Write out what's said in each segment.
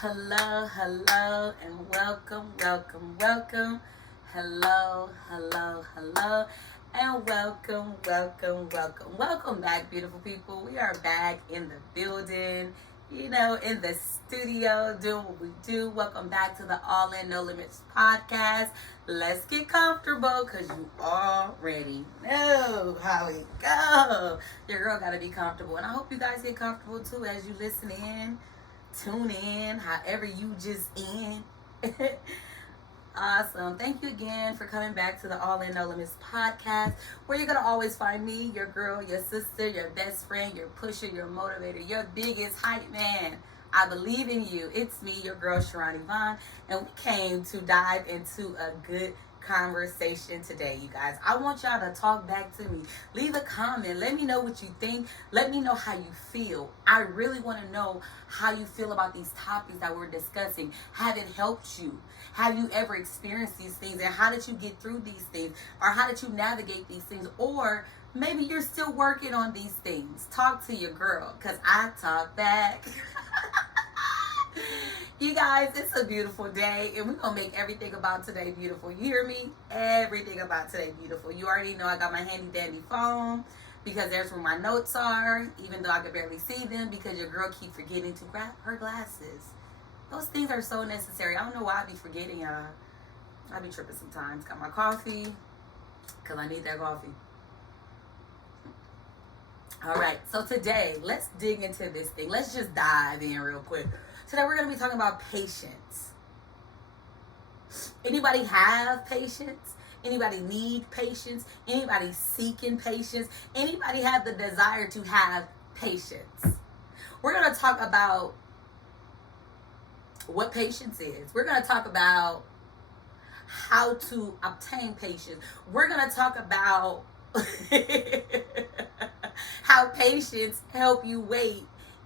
hello, and welcome. Hello, and welcome back, beautiful people. We are back in the building, in the studio, doing what we do. Welcome back to the All In No Limits podcast. Let's get comfortable, because you already know how it goes. Your girl got to be comfortable, and I hope you guys get comfortable, too, as you listen in. Tune in, however you just in. Awesome. Thank you again for coming back to the All In No Limits podcast, where you're going to always find me, your girl, your sister, your best friend, your pusher, your motivator, your biggest hype man. I believe in you. It's me, your girl, Sharani Vaughn, and we came to dive into a good conversation today, you guys. I want y'all to talk back to me. Leave a comment. Let me know what you think. Let me know how you feel. I really want to know how you feel about these topics that we're discussing. Have it helped you? Have you ever experienced these things? And how did you get through these things? Or how did you navigate these things? Or maybe you're still working on these things. Talk to your girl, because I talk back. You guys, it's a beautiful day, and we're going to make everything about today beautiful. You hear me? Everything about today beautiful. You already know I got my handy dandy phone, because there's where my notes are, even though I can barely see them, because your girl keep forgetting to grab her glasses. Those things are so necessary. I don't know why I be forgetting, y'all. I be tripping sometimes. Got my coffee, because I need that coffee. All right, so today, let's dig into this thing. Let's just dive in real quick. Today we're going to be talking about patience. Anybody have patience? Anybody need patience? Anybody seeking patience? Anybody have the desire to have patience? We're going to talk about what patience is. We're going to talk about how to obtain patience. We're going to talk about how patience help you wait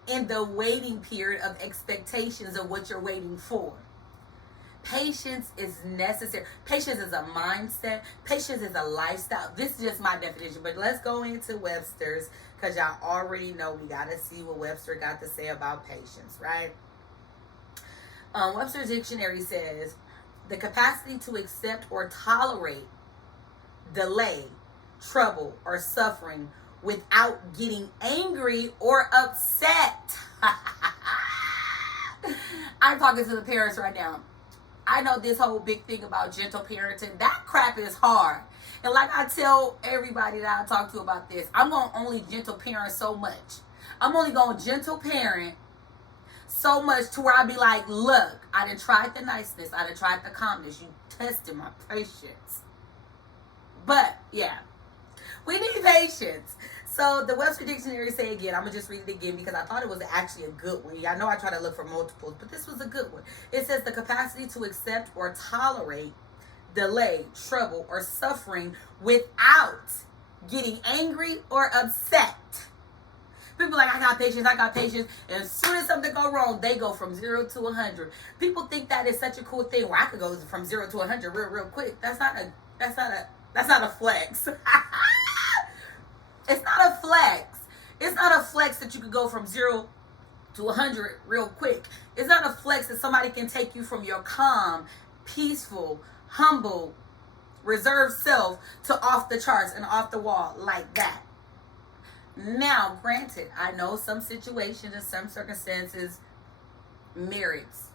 in the waiting period of expectations of what you're waiting for. Patience is necessary. Patience is a mindset. Patience is a lifestyle. This is just my definition, but let's go into Webster's, because y'all already know we got to see what Webster got to say about patience, right? Webster's dictionary says, the capacity to accept or tolerate delay, trouble, or suffering without getting angry or upset. I'm talking to the parents right now. I know this whole big thing about gentle parenting. That crap is hard. And like I tell everybody that I talk to about this, I'm going to only gentle parent so much. I'm only going to gentle parent so much to where I be like, look, I done tried the niceness. I done tried the calmness. You tested my patience. But, yeah. We need patience. So the Webster Dictionary say again, I'm going to just read it again because I thought it was actually a good one. I know I try to look for multiples, but this was a good one. It says the capacity to accept or tolerate delay, trouble, or suffering without getting angry or upset. People like, I got patience. And as soon as something go wrong, they go from 0 to 100. People think that is such a cool thing where I could go from 0 to 100 real quick. That's not a flex. It's not a flex. It's not a flex that you could go from 0 to 100 real quick. It's not a flex that somebody can take you from your calm, peaceful, humble, reserved self to off the charts and off the wall like that. Now, granted, I know some situations and some circumstances merits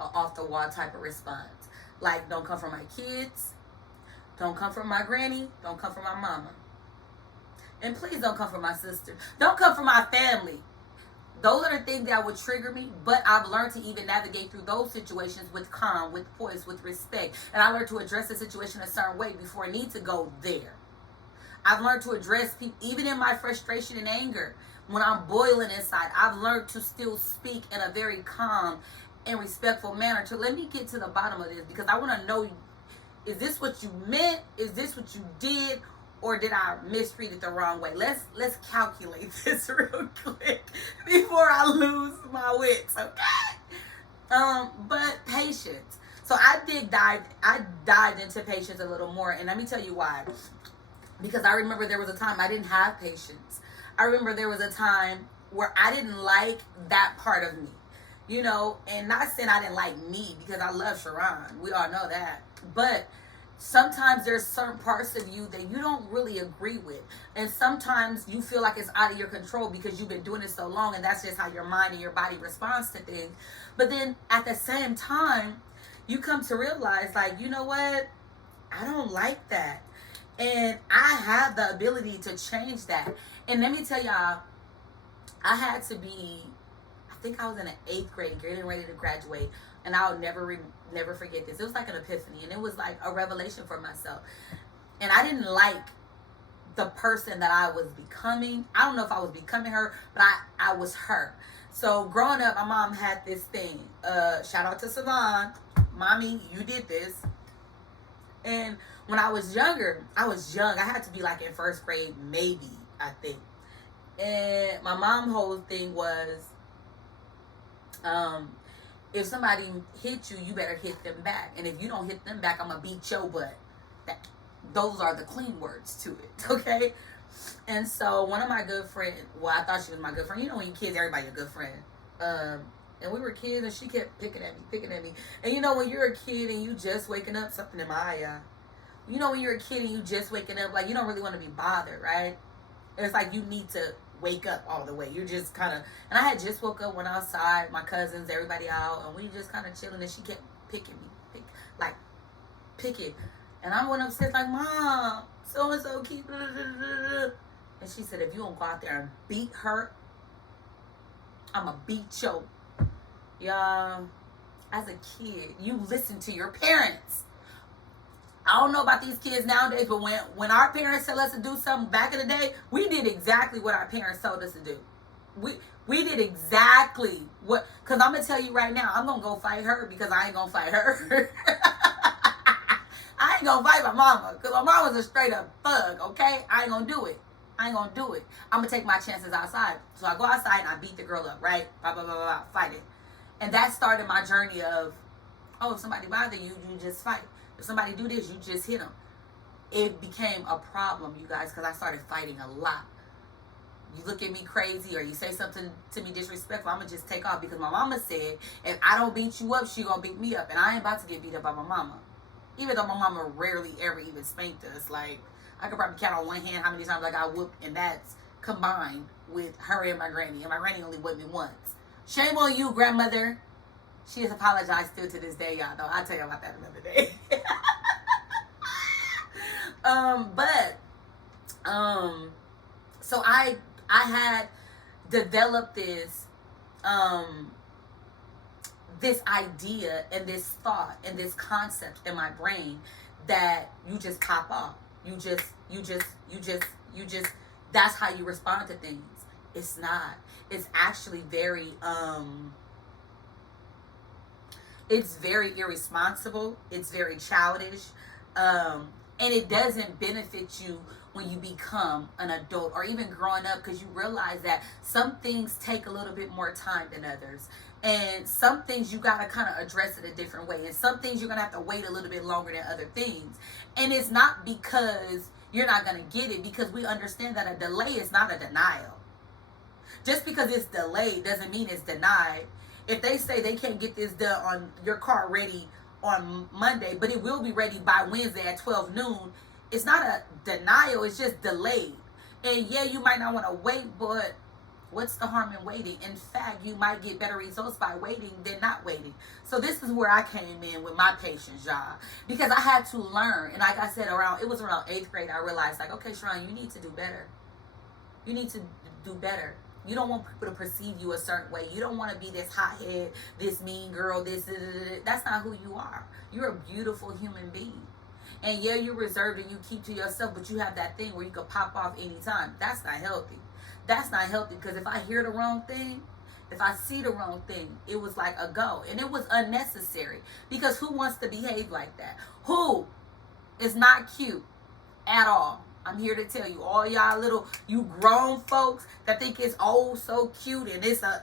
an off the wall type of response. Like, don't come from my kids, don't come from my granny, don't come from my mama. And please don't come from my sister. Don't come from my family. Those are the things that would trigger me, but I've learned to even navigate through those situations with calm, with poise, with respect. And I learned to address the situation a certain way before I need to go there. I've learned to address people, even in my frustration and anger, when I'm boiling inside. I've learned to still speak in a very calm and respectful manner. To let me get to the bottom of this, because I want to know, is this what you meant? Is this what you did? Or did I misread it the wrong way? Let's calculate this real quick before I lose my wits, okay? But patience. So I dived into patience a little more, and let me tell you why. Because I remember there was a time I didn't have patience. I remember there was a time where I didn't like that part of me. you know, and not saying I didn't like me, because I love Sharon. We all know that. But sometimes there's certain parts of you that you don't really agree with. And sometimes you feel like it's out of your control because you've been doing it so long, and that's just how your mind and your body responds to things. But then at the same time, you come to realize, like, you know what? I don't like that. And I have the ability to change that. And let me tell y'all, I had to be, I think I was in the 8th grade, getting ready to graduate. And I'll never forget this. It was like an epiphany, and it was like a revelation for myself. And I didn't like the person that I was becoming. I don't know if I was becoming her, but I was her. So growing up, my mom had this thing. Shout out to Savon. Mommy, you did this. And when I was younger, I was young. I had to be like in 1st grade, maybe, I think. And my mom's whole thing was, if somebody hit you, you better hit them back. And if you don't hit them back, I'm going to beat your butt. Those are the clean words to it, okay? And so one of my good friends, well, I thought she was my good friend. You know, when you're kids, everybody's a good friend. And we were kids, and she kept picking at me. And you know, when you're a kid and you just waking up, something in my eye, you know, when you're a kid and you just waking up, like, you don't really want to be bothered, right? It's like you need to wake up all the way. You're just kind of, and I had just woke up, went outside, my cousins, everybody out, and we just kind of chilling, and she kept picking me, picking. And I went upstairs like, Mom, so-and-so keep, blah, blah, blah, blah. And she said, if you don't go out there and beat her, I'm going to beat you. Y'all, as a kid, you listen to your parents. I don't know about these kids nowadays, but when our parents tell us to do something back in the day, we did exactly what our parents told us to do. We did exactly what, because I'm going to tell you right now, I'm going to go fight her because I ain't going to fight her. I ain't going to fight my mama because my mama's a straight up thug, okay? I ain't going to do it. I'm going to take my chances outside. So I go outside and I beat the girl up, right? Blah, blah, blah, blah, blah, fight it. And that started my journey of, oh, if somebody bother you, you just fight. If somebody do this, you just hit them. It became a problem, you guys, because I started fighting a lot. You look at me crazy or you say something to me disrespectful, I'm going to just take off because my mama said, if I don't beat you up, she going to beat me up. And I ain't about to get beat up by my mama. Even though my mama rarely ever even spanked us. Like, I could probably count on one hand how many times I got whooped, and that's combined with her and my granny. And my granny only whipped me once. Shame on you, grandmother. She has apologized still to this day, y'all, though. I'll tell you about that another day. So I had developed this idea and this thought and this concept in my brain that you just pop off. You just, that's how you respond to things. It's not. It's actually very, it's very irresponsible. It's very childish. And it doesn't benefit you when you become an adult or even growing up, because you realize that some things take a little bit more time than others. And some things you got to kind of address it a different way. And some things you're going to have to wait a little bit longer than other things. And it's not because you're not going to get it, because we understand that a delay is not a denial. Just because it's delayed doesn't mean it's denied. If they say they can't get this done on your car ready on Monday, but it will be ready by Wednesday at 12 noon, it's not a denial, it's just delayed. And yeah, you might not want to wait, but what's the harm in waiting? In fact, you might get better results by waiting than not waiting. So this is where I came in with my patience, y'all. Because I had to learn. And like I said, it was around 8th grade, I realized, like, okay, Sharon, you need to do better. You need to do better. You don't want people to perceive you a certain way. You don't want to be this hothead, this mean girl, this. That's not who you are. You're a beautiful human being. And yeah, you're reserved and you keep to yourself, but you have that thing where you can pop off anytime. That's not healthy. That's not healthy, because if I hear the wrong thing, if I see the wrong thing, it was like a go. And it was unnecessary, because who wants to behave like that? Who is not cute at all? I'm here to tell you, all y'all little, you grown folks that think it's oh so cute and it's a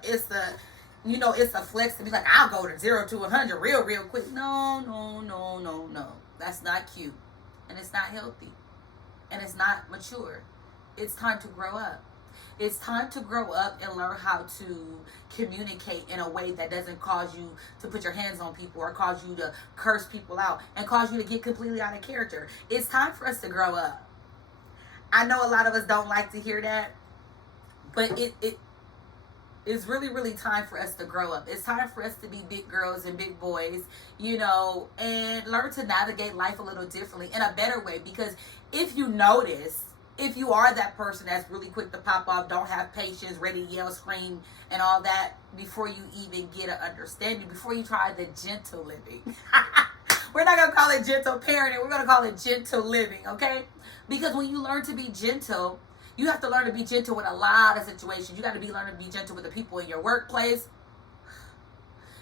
flex to be like, I'll go to 0 to 100 real quick. No. That's not cute, and it's not healthy, and it's not mature. It's time to grow up. It's time to grow up and learn how to communicate in a way that doesn't cause you to put your hands on people or cause you to curse people out and cause you to get completely out of character. It's time for us to grow up. I know a lot of us don't like to hear that, but it's really, really time for us to grow up. It's time for us to be big girls and big boys, and learn to navigate life a little differently in a better way. Because if you notice, if you are that person that's really quick to pop off, don't have patience, ready to yell, scream, and all that before you even get an understanding, before you try the gentle living. We're not going to call it gentle parenting. We're going to call it gentle living, okay? Because when you learn to be gentle, you have to learn to be gentle with a lot of situations. You got to learn to be gentle with the people in your workplace.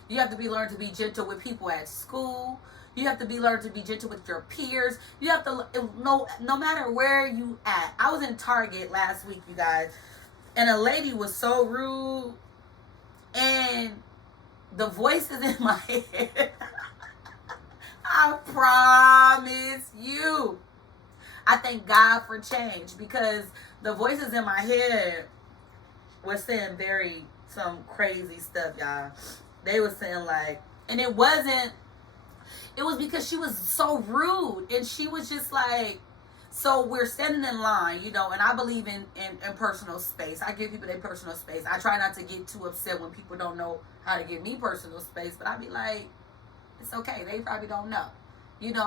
You have to learn to be gentle with people at school. You have to learn to be gentle with your peers. You have to, no matter where you at. I was in Target last week, you guys, and a lady was so rude, and the voices in my head, I promise you, I thank God for change, because the voices in my head were saying some crazy stuff, y'all. They were saying and it was because she was so rude, and she was just like, so we're standing in line, and I believe in personal space. I give people their personal space. I try not to get too upset when people don't know how to give me personal space, but I be like, it's okay. They probably don't know.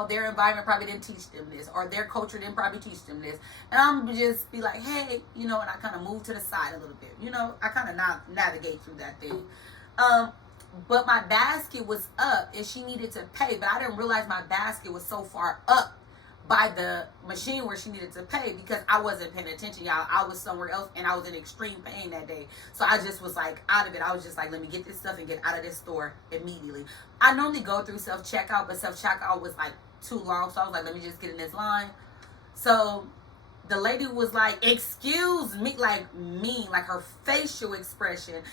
Their environment probably didn't teach them this, or their culture didn't probably teach them this. And I'm just be like, hey, and I kind of move to the side a little bit. I kind of navigate through that thing. But my basket was up, and she needed to pay, but I didn't realize my basket was so far up by the machine where she needed to pay, because I wasn't paying attention, y'all. I was somewhere else, and I was in extreme pain that day. So I just was out of it. I was just let me get this stuff and get out of this store immediately. I normally go through self-checkout, but self-checkout was too long. So I was let me just get in this line. So the lady was excuse me, mean, her facial expression,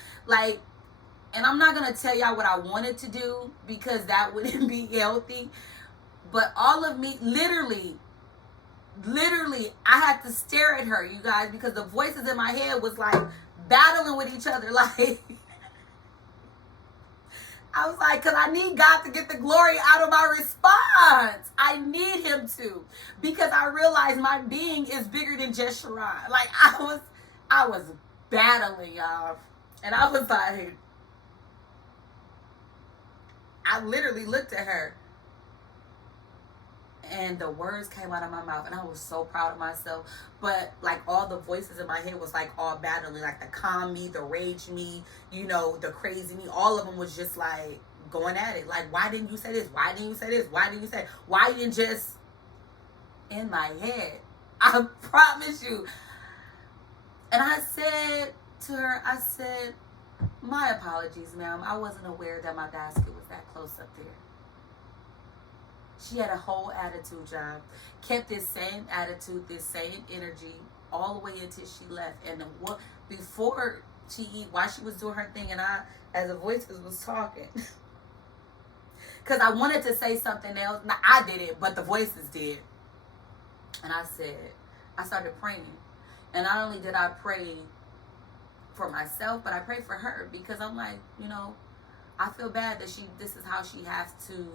and I'm not going to tell y'all what I wanted to do, because that wouldn't be healthy. But all of me, literally, I had to stare at her, you guys, because the voices in my head was battling with each other. I was because I need God to get the glory out of my response. I need him to, because I realized my being is bigger than just Sharon. I was battling, y'all. And I was I literally looked at her, and the words came out of my mouth, and I was so proud of myself. But all the voices in my head was all battling, the calm me, the rage me, the crazy me. All of them was just going at it. Why didn't you say this? Why didn't you say this? Why didn't you say? Why didn't just? In my head, I promise you. And I said to her, my apologies, ma'am. I wasn't aware that my basket was that close up there. She had a whole attitude, job. Kept this same attitude, this same energy all the way until she left. And before while she was doing her thing, and I, as the voices was talking, because I wanted to say something else. Now, I didn't, but the voices did. And I started praying. And not only did I pray for myself, but I prayed for her, because I'm I feel bad that this is how she has to,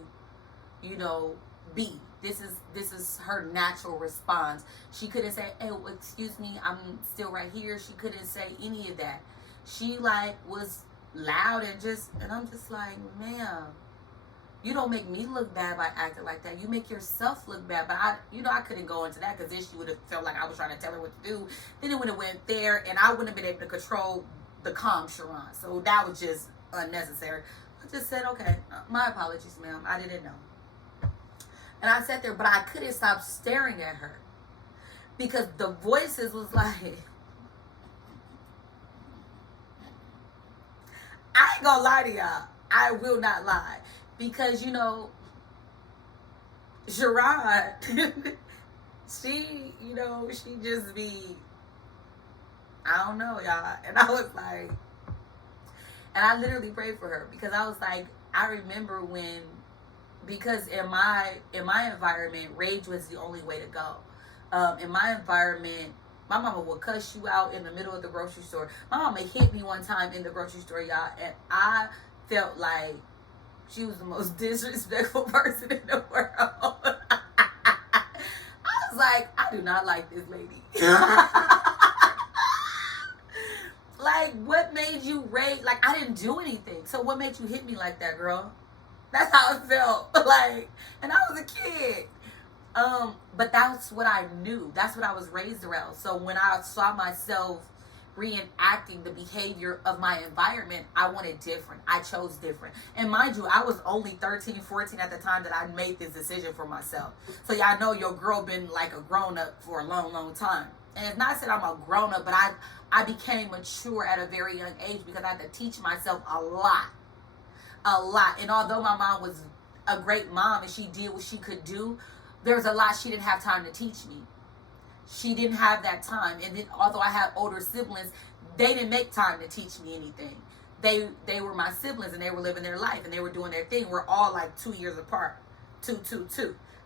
be. This is her natural response. She couldn't say, hey, excuse me, I'm still right here. She couldn't say any of that. She was loud and I'm just ma'am, you don't make me look bad by acting like that. You make yourself look bad. But I couldn't go into that, because then she would have felt like I was trying to tell her what to do. Then it would have went there, and I wouldn't have been able to control the calm Sharon. So that was just unnecessary. I just said, okay, my apologies, ma'am. I didn't know. And I sat there, but I couldn't stop staring at her, because the voices was I ain't gonna lie to y'all. I will not lie. Because, Sharon, she just be, I don't know, y'all. And I was and I literally prayed for her, because I was I remember because in my environment, rage was the only way to go. In my environment, My mama would cuss you out in the middle of the grocery store. My mama hit me one time in the grocery store, y'all, and I felt like she was the most disrespectful person in the world. I was like, I do not like this lady. Like, what made you rage? Like, I didn't do anything. So what made you hit me like that, girl? That's how it felt. Like, and I was a kid. But that's what I knew. That's what I was raised around. So when I saw myself reenacting the behavior of my environment, I wanted different. I chose different. And mind you, I was only 13, 14 at the time that I made this decision for myself. So y'all know your girl been like a grown up for a long, long time. And it's not that I'm a grown up, but I became mature at a very young age because I had to teach myself a lot. And although my mom was a great mom and she did what she could do, there's a lot she didn't have time to teach me. She didn't have that time. And then although I had older siblings, they didn't make time to teach me anything. They were my siblings and they were living their life and they were doing their thing. We're all like 2 years apart. Two.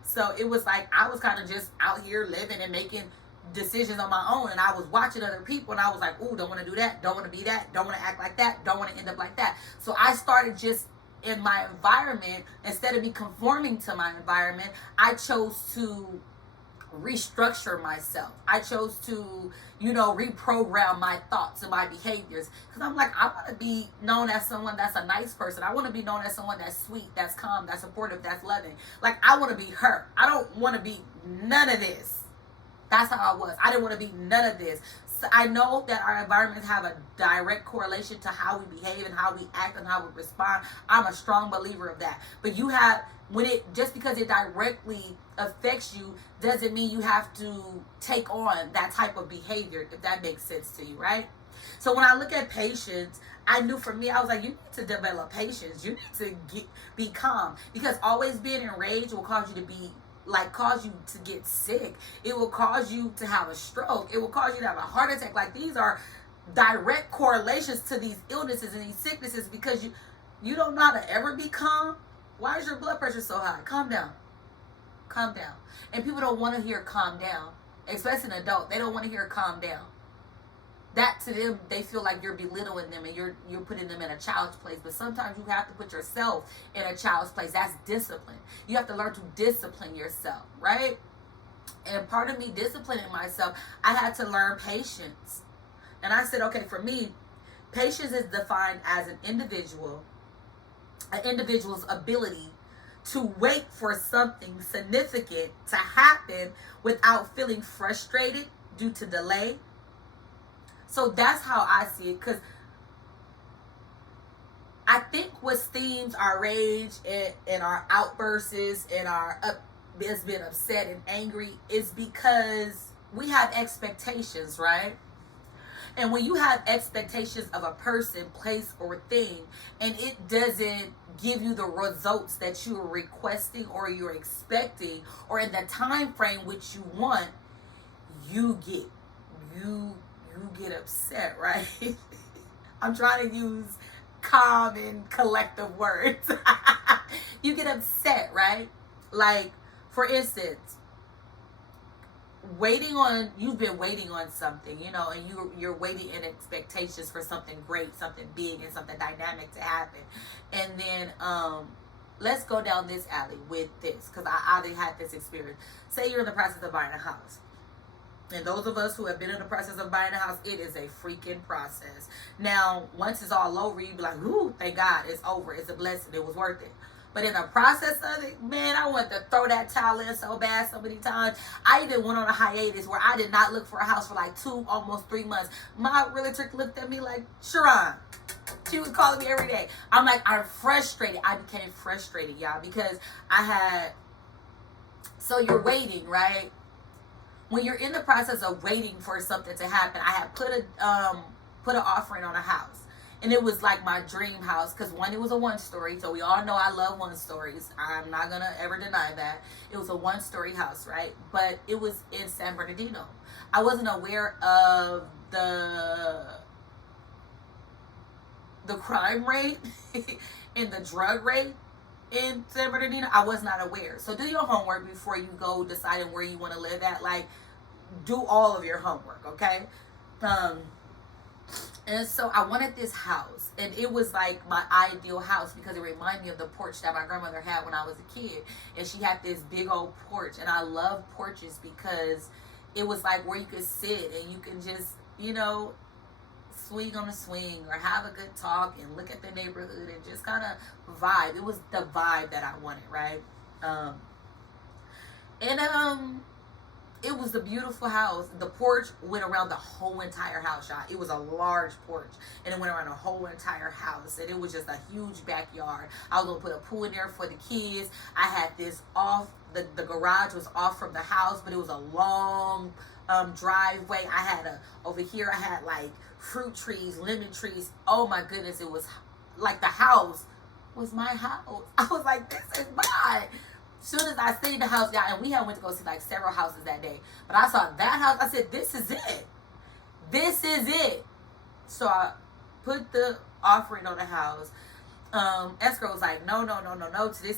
So it was like I was kind of just out here living and making decisions on my own, and I was watching other people and I was like, ooh, don't want to do that, don't want to be that, don't want to act like that, don't want to end up like that. So I started just in my environment, instead of me conforming to my environment, I chose to restructure myself. I chose to, reprogram my thoughts and my behaviors. Because I'm like, I want to be known as someone that's a nice person. I want to be known as someone that's sweet, that's calm, that's supportive, that's loving. Like, I want to be her. I don't want to be none of this. That's how I was. I didn't want to be none of this. So I know that our environments have a direct correlation to how we behave and how we act and how we respond. I'm a strong believer of that. But just because it directly affects you doesn't mean you have to take on that type of behavior, if that makes sense to you, right? So when I look at patience, I knew for me, I was like, you need to develop patience. You need to be calm, because always being enraged will cause you to get sick. It will cause you to have a stroke. It will cause you to have a heart attack. Like, these are direct correlations to these illnesses and these sicknesses, because you don't know how to ever be calm. Why is your blood pressure so high? Calm down. Calm down. And people don't want to hear calm down, especially an adult. They don't want to hear calm down. That to them, they feel like you're belittling them and you're putting them in a child's place. But sometimes you have to put yourself in a child's place. That's discipline. You have to learn to discipline yourself, right? And part of me disciplining myself, I had to learn patience. And I said, okay, for me, patience is defined as an individual's ability to wait for something significant to happen without feeling frustrated due to delay. So that's how I see it, because I think what steams our rage and our outbursts and our us being upset and angry is because we have expectations, right? And when you have expectations of a person, place, or thing, and it doesn't give you the results that you are requesting or you're expecting, or in the time frame which you want, you get upset, right? I'm trying to use calm and collective words. You get upset, right? Like, for instance, you've been waiting on something, and you're waiting in expectations for something great, something big, and something dynamic to happen. And then let's go down this alley with this, because I already had this experience. Say you're in the process of buying a house. And those of us who have been in the process of buying a house, it is a freaking process. Now, once it's all over, you be like, ooh, thank God, it's over. It's a blessing. It was worth it. But in the process of it, man, I wanted to throw that towel in so bad so many times. I even went on a hiatus where I did not look for a house for like 2, almost 3 months. My realtor looked at me like, Sharon. She was calling me every day. I'm like, I'm frustrated. I became frustrated, y'all, because so you're waiting, right? When you're in the process of waiting for something to happen, I had put an offering on a house, and it was like my dream house, because it was a 1-story, so we all know I love 1-stories. I'm not gonna ever deny that. It was a 1-story house, right? But it was in San Bernardino. I wasn't aware of the crime rate and the drug rate in San Bernardino. I was not aware. So do your homework before you go deciding where you want to live at. Like, do all of your homework, okay? Um, and so I wanted this house, and it was like my ideal house because it reminded me of the porch that my grandmother had when I was a kid. And she had this big old porch, and I love porches because it was like where you could sit and you can just, swing on a swing or have a good talk and look at the neighborhood and just kind of vibe. It was the vibe that I wanted, right? And it was a beautiful house. The porch went around the whole entire house, y'all. It was a large porch, and it went around the whole entire house, and it was just a huge backyard. I was gonna put a pool in there for the kids. I had this off. The garage was off from the house, but it was a long driveway. I had over here. I had like fruit trees, lemon trees. Oh my goodness, it was like the house was my house. I was like, this is mine. Soon as I seen the house, and we had went to go see like several houses that day, but I saw that house. I said, this is it. This is it. So I put the offering on the house. Escrow was like, no to this,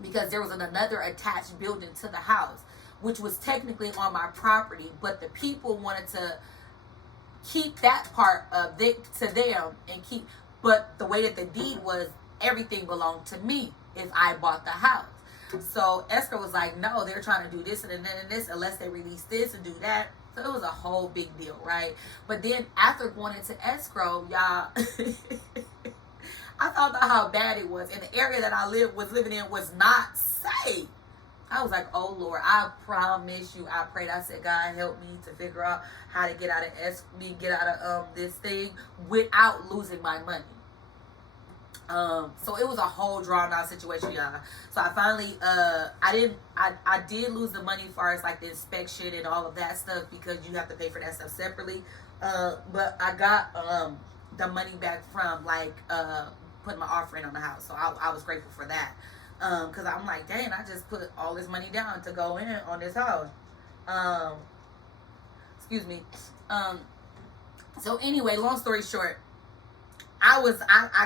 because there was another attached building to the house, which was technically on my property, but the people wanted to keep that part of it to them but the way that the deed was, everything belonged to me if I bought the house. So escrow was like, no, they're trying to do this and then this unless they release this and do that. So it was a whole big deal, right? But then after going into escrow, y'all, I thought about how bad it was. And the area that I was living in was not safe. I was like, oh Lord, I promise you, I prayed. I said, God, help me to figure out how to get out of this thing without losing my money. So it was a whole drawn out situation, y'all. So I finally, I did lose the money as far as like the inspection and all of that stuff, because you have to pay for that stuff separately. But I got, the money back from like, putting my offering on the house. So I was grateful for that. Cause I'm like, dang, I just put all this money down to go in on this house. Excuse me. So anyway, long story short, I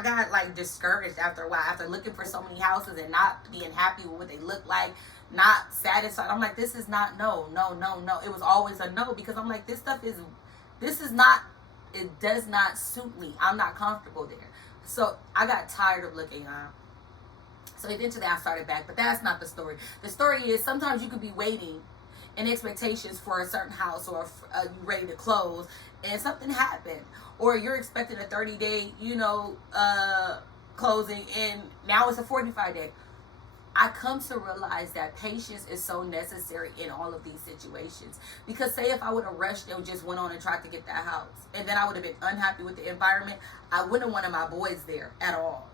got like discouraged after a while, after looking for so many houses and not being happy with what they look like, not satisfied. I'm like, this is not, no. It was always a no, because I'm like, this does not suit me. I'm not comfortable there. So I got tired of looking. So eventually I started back, but that's not the story. The story is sometimes you could be waiting in expectations for a certain house, or you ready to close, and something happened, or you're expecting a 30-day, closing, and now it's a 45-day. I come to realize that patience is so necessary in all of these situations, because say if I would have rushed and just went on and tried to get that house, and then I would have been unhappy with the environment, I wouldn't have wanted my boys there at all.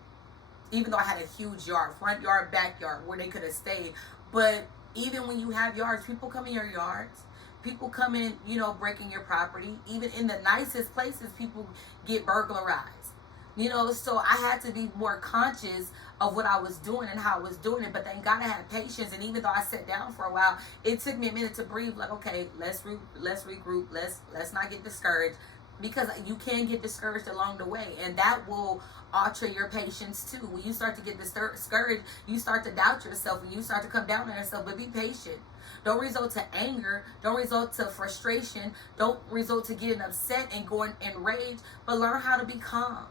Even though I had a huge yard, front yard, backyard, where they could have stayed. But even when you have yards, people come in your yards. People come in, breaking your property. Even in the nicest places, people get burglarized. So I had to be more conscious of what I was doing and how I was doing it. But thank God I had patience. And even though I sat down for a while, it took me a minute to breathe. Like, okay, let's regroup. Let's not get discouraged. Because you can get discouraged along the way, and that will alter your patience too. When you start to get discouraged, you start to doubt yourself, and you start to come down on yourself. But be patient. Don't result to anger. Don't result to frustration. Don't result to getting upset and going in rage. But learn how to be calm.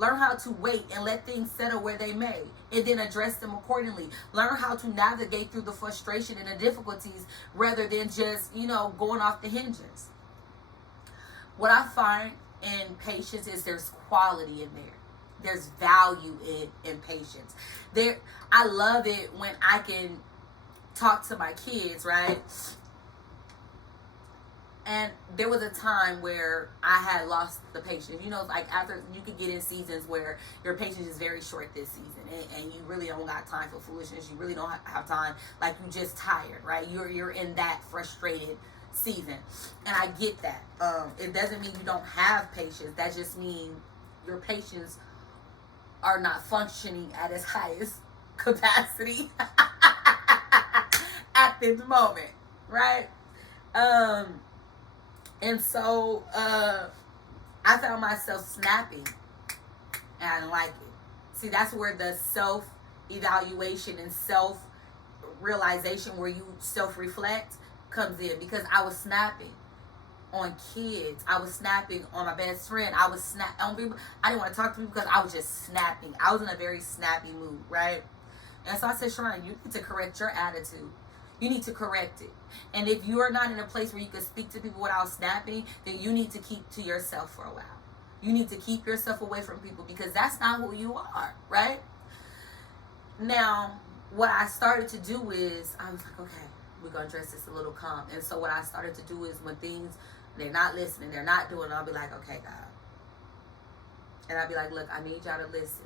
Learn how to wait and let things settle where they may, and then address them accordingly. Learn how to navigate through the frustration and the difficulties rather than just, going off the hinges. What I find in patience is there's quality in there. There's value in patience. I love it when I can talk to my kids, right? And there was a time where I had lost the patience. Like after, you could get in seasons where your patience is very short this season, and you really don't got time for foolishness. You really don't have time. Like, you just tired, right? You're in that frustrated season, and I get that. It doesn't mean you don't have patience. That just means your patience are not functioning at its highest capacity at this moment, right? And so I found myself snapping, and I didn't like it. See, that's where the self-evaluation and self-realization, where you self-reflect, comes in, because I was snapping on kids. I was snapping on my best friend. I was on people. I didn't want to talk to people because I was just snapping. I was in a very snappy mood, right? And so I said, Sharon, you need to correct your attitude. You need to correct it. And if you are not in a place where you can speak to people without snapping, then you need to keep to yourself for a while. You need to keep yourself away from people, because that's not who you are, right? Now, what I started to do is, I was like, okay, we're going to address this a little calm. And so what I started to do is, when things, they're not listening, they're not doing it, I'll be like, okay, God. And I'll be like, look, I need y'all to listen.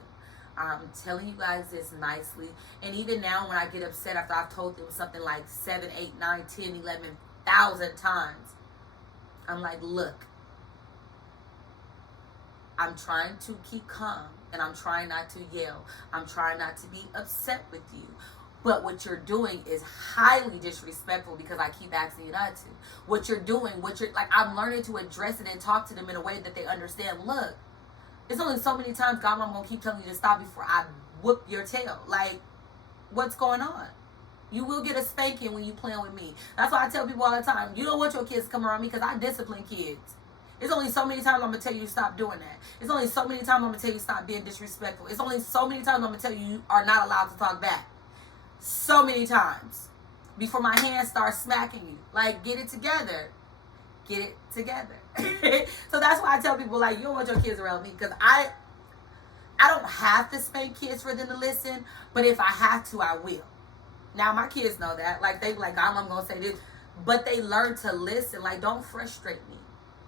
I'm telling you guys this nicely. And even now, when I get upset after I've told them something like 7, 8, 9, 10, 11,000 times, I'm like, look, I'm trying to keep calm, and I'm trying not to yell. I'm trying not to be upset with you. But what you're doing is highly disrespectful, because I keep asking you not to. What you're doing, like, I'm learning to address it and talk to them in a way that they understand. Look, it's only so many times Godmom gonna keep telling you to stop before I whoop your tail. Like, what's going on? You will get a spanking when you playing with me. That's why I tell people all the time, you don't want your kids to come around me, because I discipline kids. It's only so many times I'm going to tell you to stop doing that. It's only so many times I'm going to tell you to stop being disrespectful. It's only so many times I'm going to tell you you are not allowed to talk back. So many times. Before my hands start smacking you. Like, get it together. Get it together. So that's why I tell people, like, you don't want your kids around me, because I don't have to spank kids for them to listen, but if I have to, I will. Now, my kids know that. Like, they be like, I'm going to say this. But they learn to listen. Like, don't frustrate me.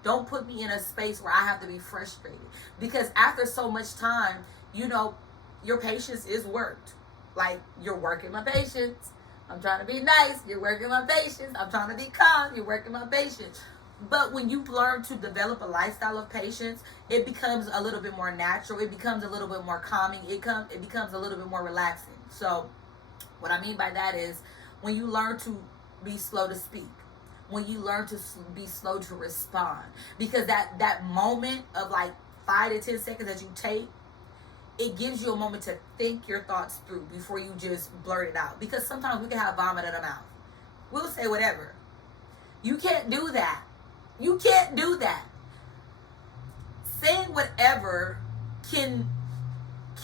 Don't put me in a space where I have to be frustrated. Because after so much time, you know, your patience is worked. Like, you're working my patience. I'm trying to be nice. You're working my patience. I'm trying to be calm. You're working my patience. But when you learn to develop a lifestyle of patience, it becomes a little bit more natural. It becomes a little bit more calming. It becomes a little bit more relaxing. So what I mean by that is, when you learn to be slow to speak, when you learn to be slow to respond, because that moment of like 5 to 10 seconds that you take, it gives you a moment to think your thoughts through before you just blurt it out. Because sometimes we can have vomit in our mouth. We'll say whatever. You can't do that. You can't do that. Saying whatever can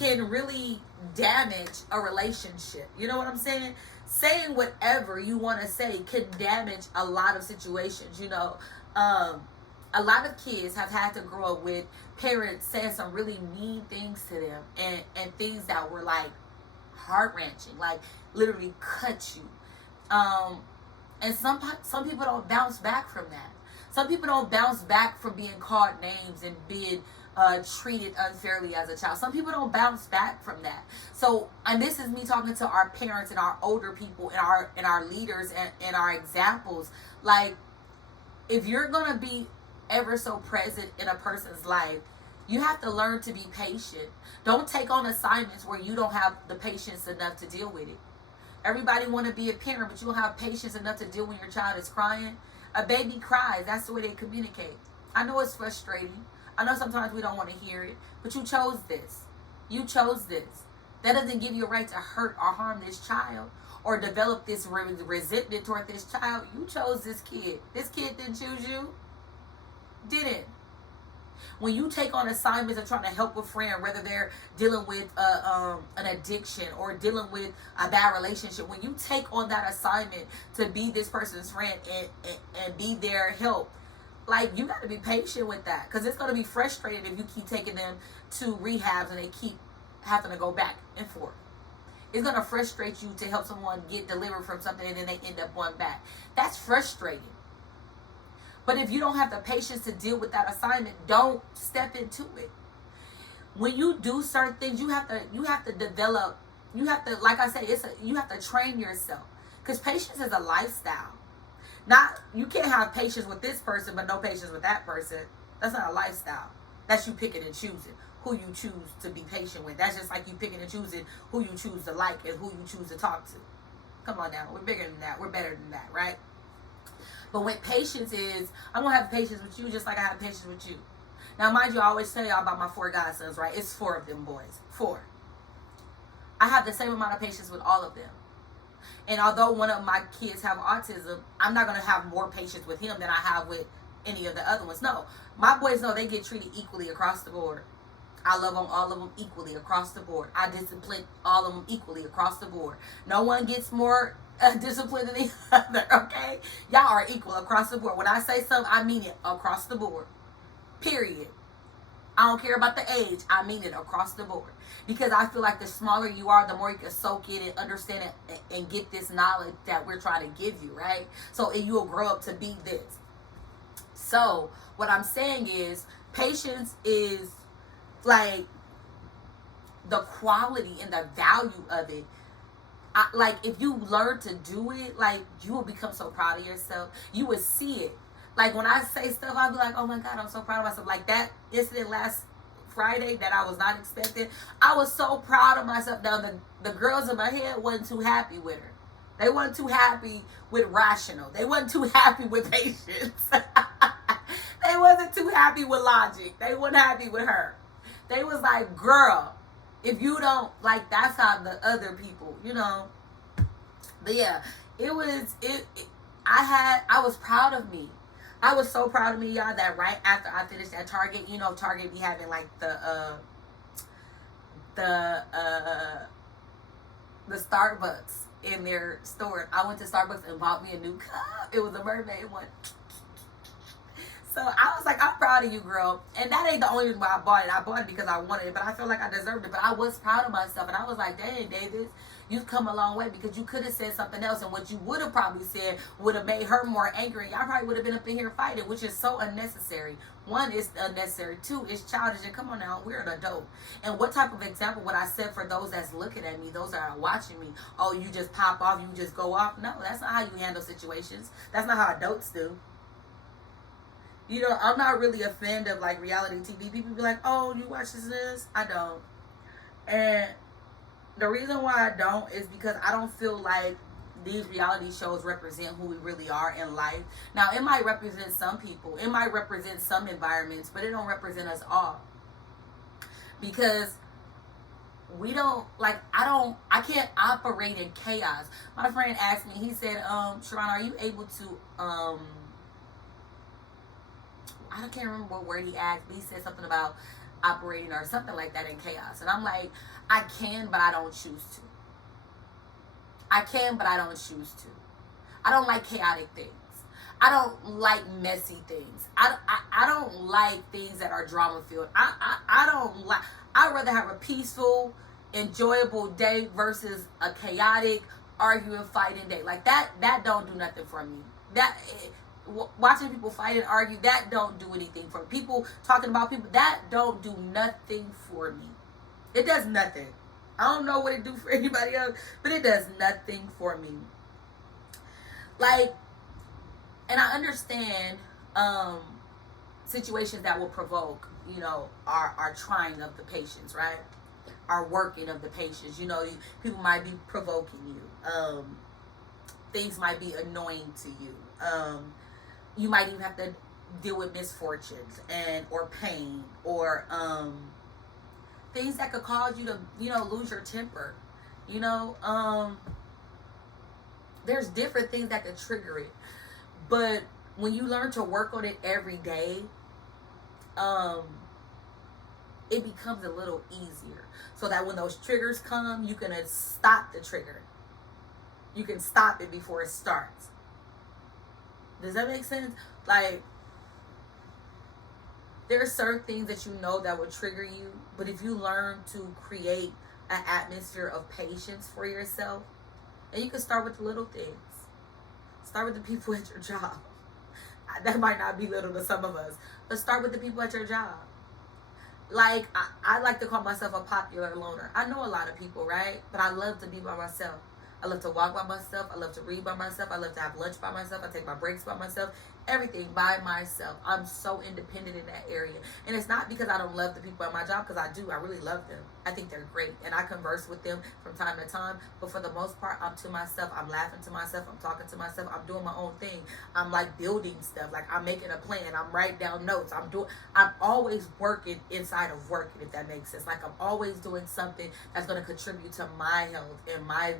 really damage a relationship. You know what I'm saying? Saying whatever you want to say can damage a lot of situations. You know, a lot of kids have had to grow up with parents saying some really mean things to them, and things that were like heart-wrenching, like literally cut you. And some people don't bounce back from that. Some people don't bounce back from being called names and being treated unfairly as a child. Some people don't bounce back from that. So, and this is me talking to our parents and our older people and our leaders and our examples. Like, if you're gonna be ever so present in a person's life, you have to learn to be patient. Don't take on assignments where you don't have the patience enough to deal with it. Everybody want to be a parent, but you don't have patience enough to deal when your child is crying. A baby cries. That's the way they communicate. I know it's frustrating. I know sometimes we don't want to hear it, but you chose this. You chose this. That doesn't give you a right to hurt or harm this child or develop this resentment toward this child. You chose this kid. This kid didn't choose you. Didn't. When you take on assignments of trying to help a friend, whether they're dealing with an addiction or dealing with a bad relationship, when you take on that assignment to be this person's friend and be their help, like, you got to be patient with that, because it's going to be frustrating if you keep taking them to rehabs and they keep having to go back and forth. It's going to frustrate you to help someone get delivered from something and then they end up going back. That's frustrating. But if you don't have the patience to deal with that assignment, don't step into it. When you do certain things, you have to develop. You have to, like I said, you have to train yourself, because patience is a lifestyle. You can't have patience with this person but no patience with that person. That's not a lifestyle. That's you picking and choosing who you choose to be patient with. That's just like you picking and choosing who you choose to like and who you choose to talk to. Come on now, we're bigger than that. We're better than that, right? But when patience is, I'm going to have patience with you just like I have patience with you. Now, mind you, I always tell y'all about my 4 godsons, right? It's 4 of them boys. 4. I have the same amount of patience with all of them. And although one of my kids have autism, I'm not going to have more patience with him than I have with any of the other ones. No, my boys know they get treated equally across the board. I love on all of them equally across the board. I discipline all of them equally across the board. No one gets more discipline than the other, okay? Y'all are equal across the board. When I say something, I mean it across the board. Period. I don't care about the age. I mean it across the board. Because I feel like the smaller you are, the more you can soak in and understand it and get this knowledge that we're trying to give you, right? So you'll grow up to be this. So what I'm saying is patience is like the quality and the value of it. Like if you learn to do it, like you will become so proud of yourself. You will see it. Like when I say stuff, I'll be like, oh my God, I'm so proud of myself. Like that incident last Friday that I was not expecting, I was so proud of myself. Now the girls in my head wasn't too happy with her. They weren't too happy with rational. They wasn't too happy with patience. They wasn't too happy with logic. They weren't happy with her. They was like, girl, if you don't, like, that's how the other people, you know. But yeah, I was proud of me. I was so proud of me, y'all, that right after I finished at Target, you know, Target be having like the Starbucks in their store. I went to Starbucks and bought me a new cup. It was a mermaid one. So I was like, I'm proud of you, girl. And that ain't the only reason why I bought it. I bought it because I wanted it, but I felt like I deserved it. But I was proud of myself. And I was like, dang, Davis, you've come a long way, because you could have said something else. And what you would have probably said would have made her more angry. Y'all probably would have been up in here fighting, which is so unnecessary. One, is unnecessary. Two, it's childish. And come on now, we're an adult. And what type of example would I set for those that's looking at me, those that are watching me? Oh, you just pop off, you just go off? No, that's not how you handle situations. That's not how adults do. You know, I'm not really a fan of like reality TV. People be like, oh, you watch this? I don't. And the reason why I don't is because I don't feel like these reality shows represent who we really are in life. Now, it might represent some people. It might represent some environments, but it don't represent us all. Because we don't, like, I can't operate in chaos. My friend asked me, he said, Sharon, are you able to, I can't remember what word he asked, but he said something about operating or something like that in chaos. And I'm like, I can, but I don't choose to. I can, but I don't choose to. I don't like chaotic things. I don't like messy things. I don't like things that are drama filled. I'd rather have a peaceful, enjoyable day versus a chaotic, arguing, fighting day. Like that don't do nothing for me. Watching people fight and argue, that don't do anything for me. People talking about people, that don't do nothing for me. It does nothing. I don't know what it do for anybody else, but it does nothing for me. Like, and I understand situations that will provoke, you know, our trying of the patience, right? Our working of the patience. You know, people might be provoking you. Things might be annoying to you. You might even have to deal with misfortunes or pain or things that could cause you to, you know, lose your temper. You know, there's different things that could trigger it. But when you learn to work on it every day, it becomes a little easier. So that when those triggers come, you can stop the trigger. You can stop it before it starts. Does that make sense? Like, there are certain things that you know that will trigger you, but if you learn to create an atmosphere of patience for yourself, and you can start with the little things. Start with the people at your job. That might not be little to some of us, but start with the people at your job. Like, I like to call myself a popular loner. I know a lot of people, right? But I love to be by myself. I love to walk by myself. I love to read by myself. I love to have lunch by myself. I take my breaks by myself. everything by myself. I'm so independent in that area. And it's not because I don't love the people at my job, because I do. I really love them. I think they're great. And I converse with them from time to time. But for the most part, I'm to myself. I'm laughing to myself. I'm talking to myself. I'm doing my own thing. I'm like building stuff. Like I'm making a plan. I'm writing down notes. I'm always working inside of working, if that makes sense. Like I'm always doing something that's going to contribute to my health and my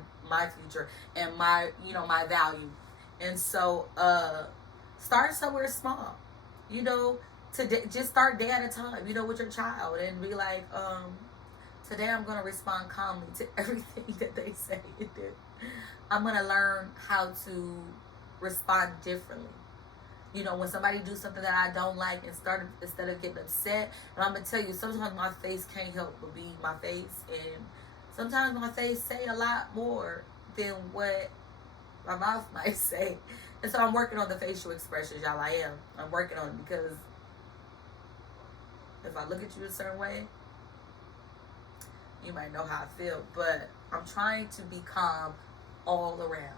future and my, my value. And so, start somewhere small, today, just start day at a time, with your child, and be like, today I'm going to respond calmly to everything that they say and do. I'm going to learn how to respond differently. When somebody do something that I don't like, instead of getting upset, and I'm going to tell you, sometimes my face can't help but be my face, and sometimes my face say a lot more than what my mouth might say. And so I'm working on the facial expressions, y'all. I'm working on it, because if I look at you a certain way, you might know how I feel. But I'm trying to be calm all around.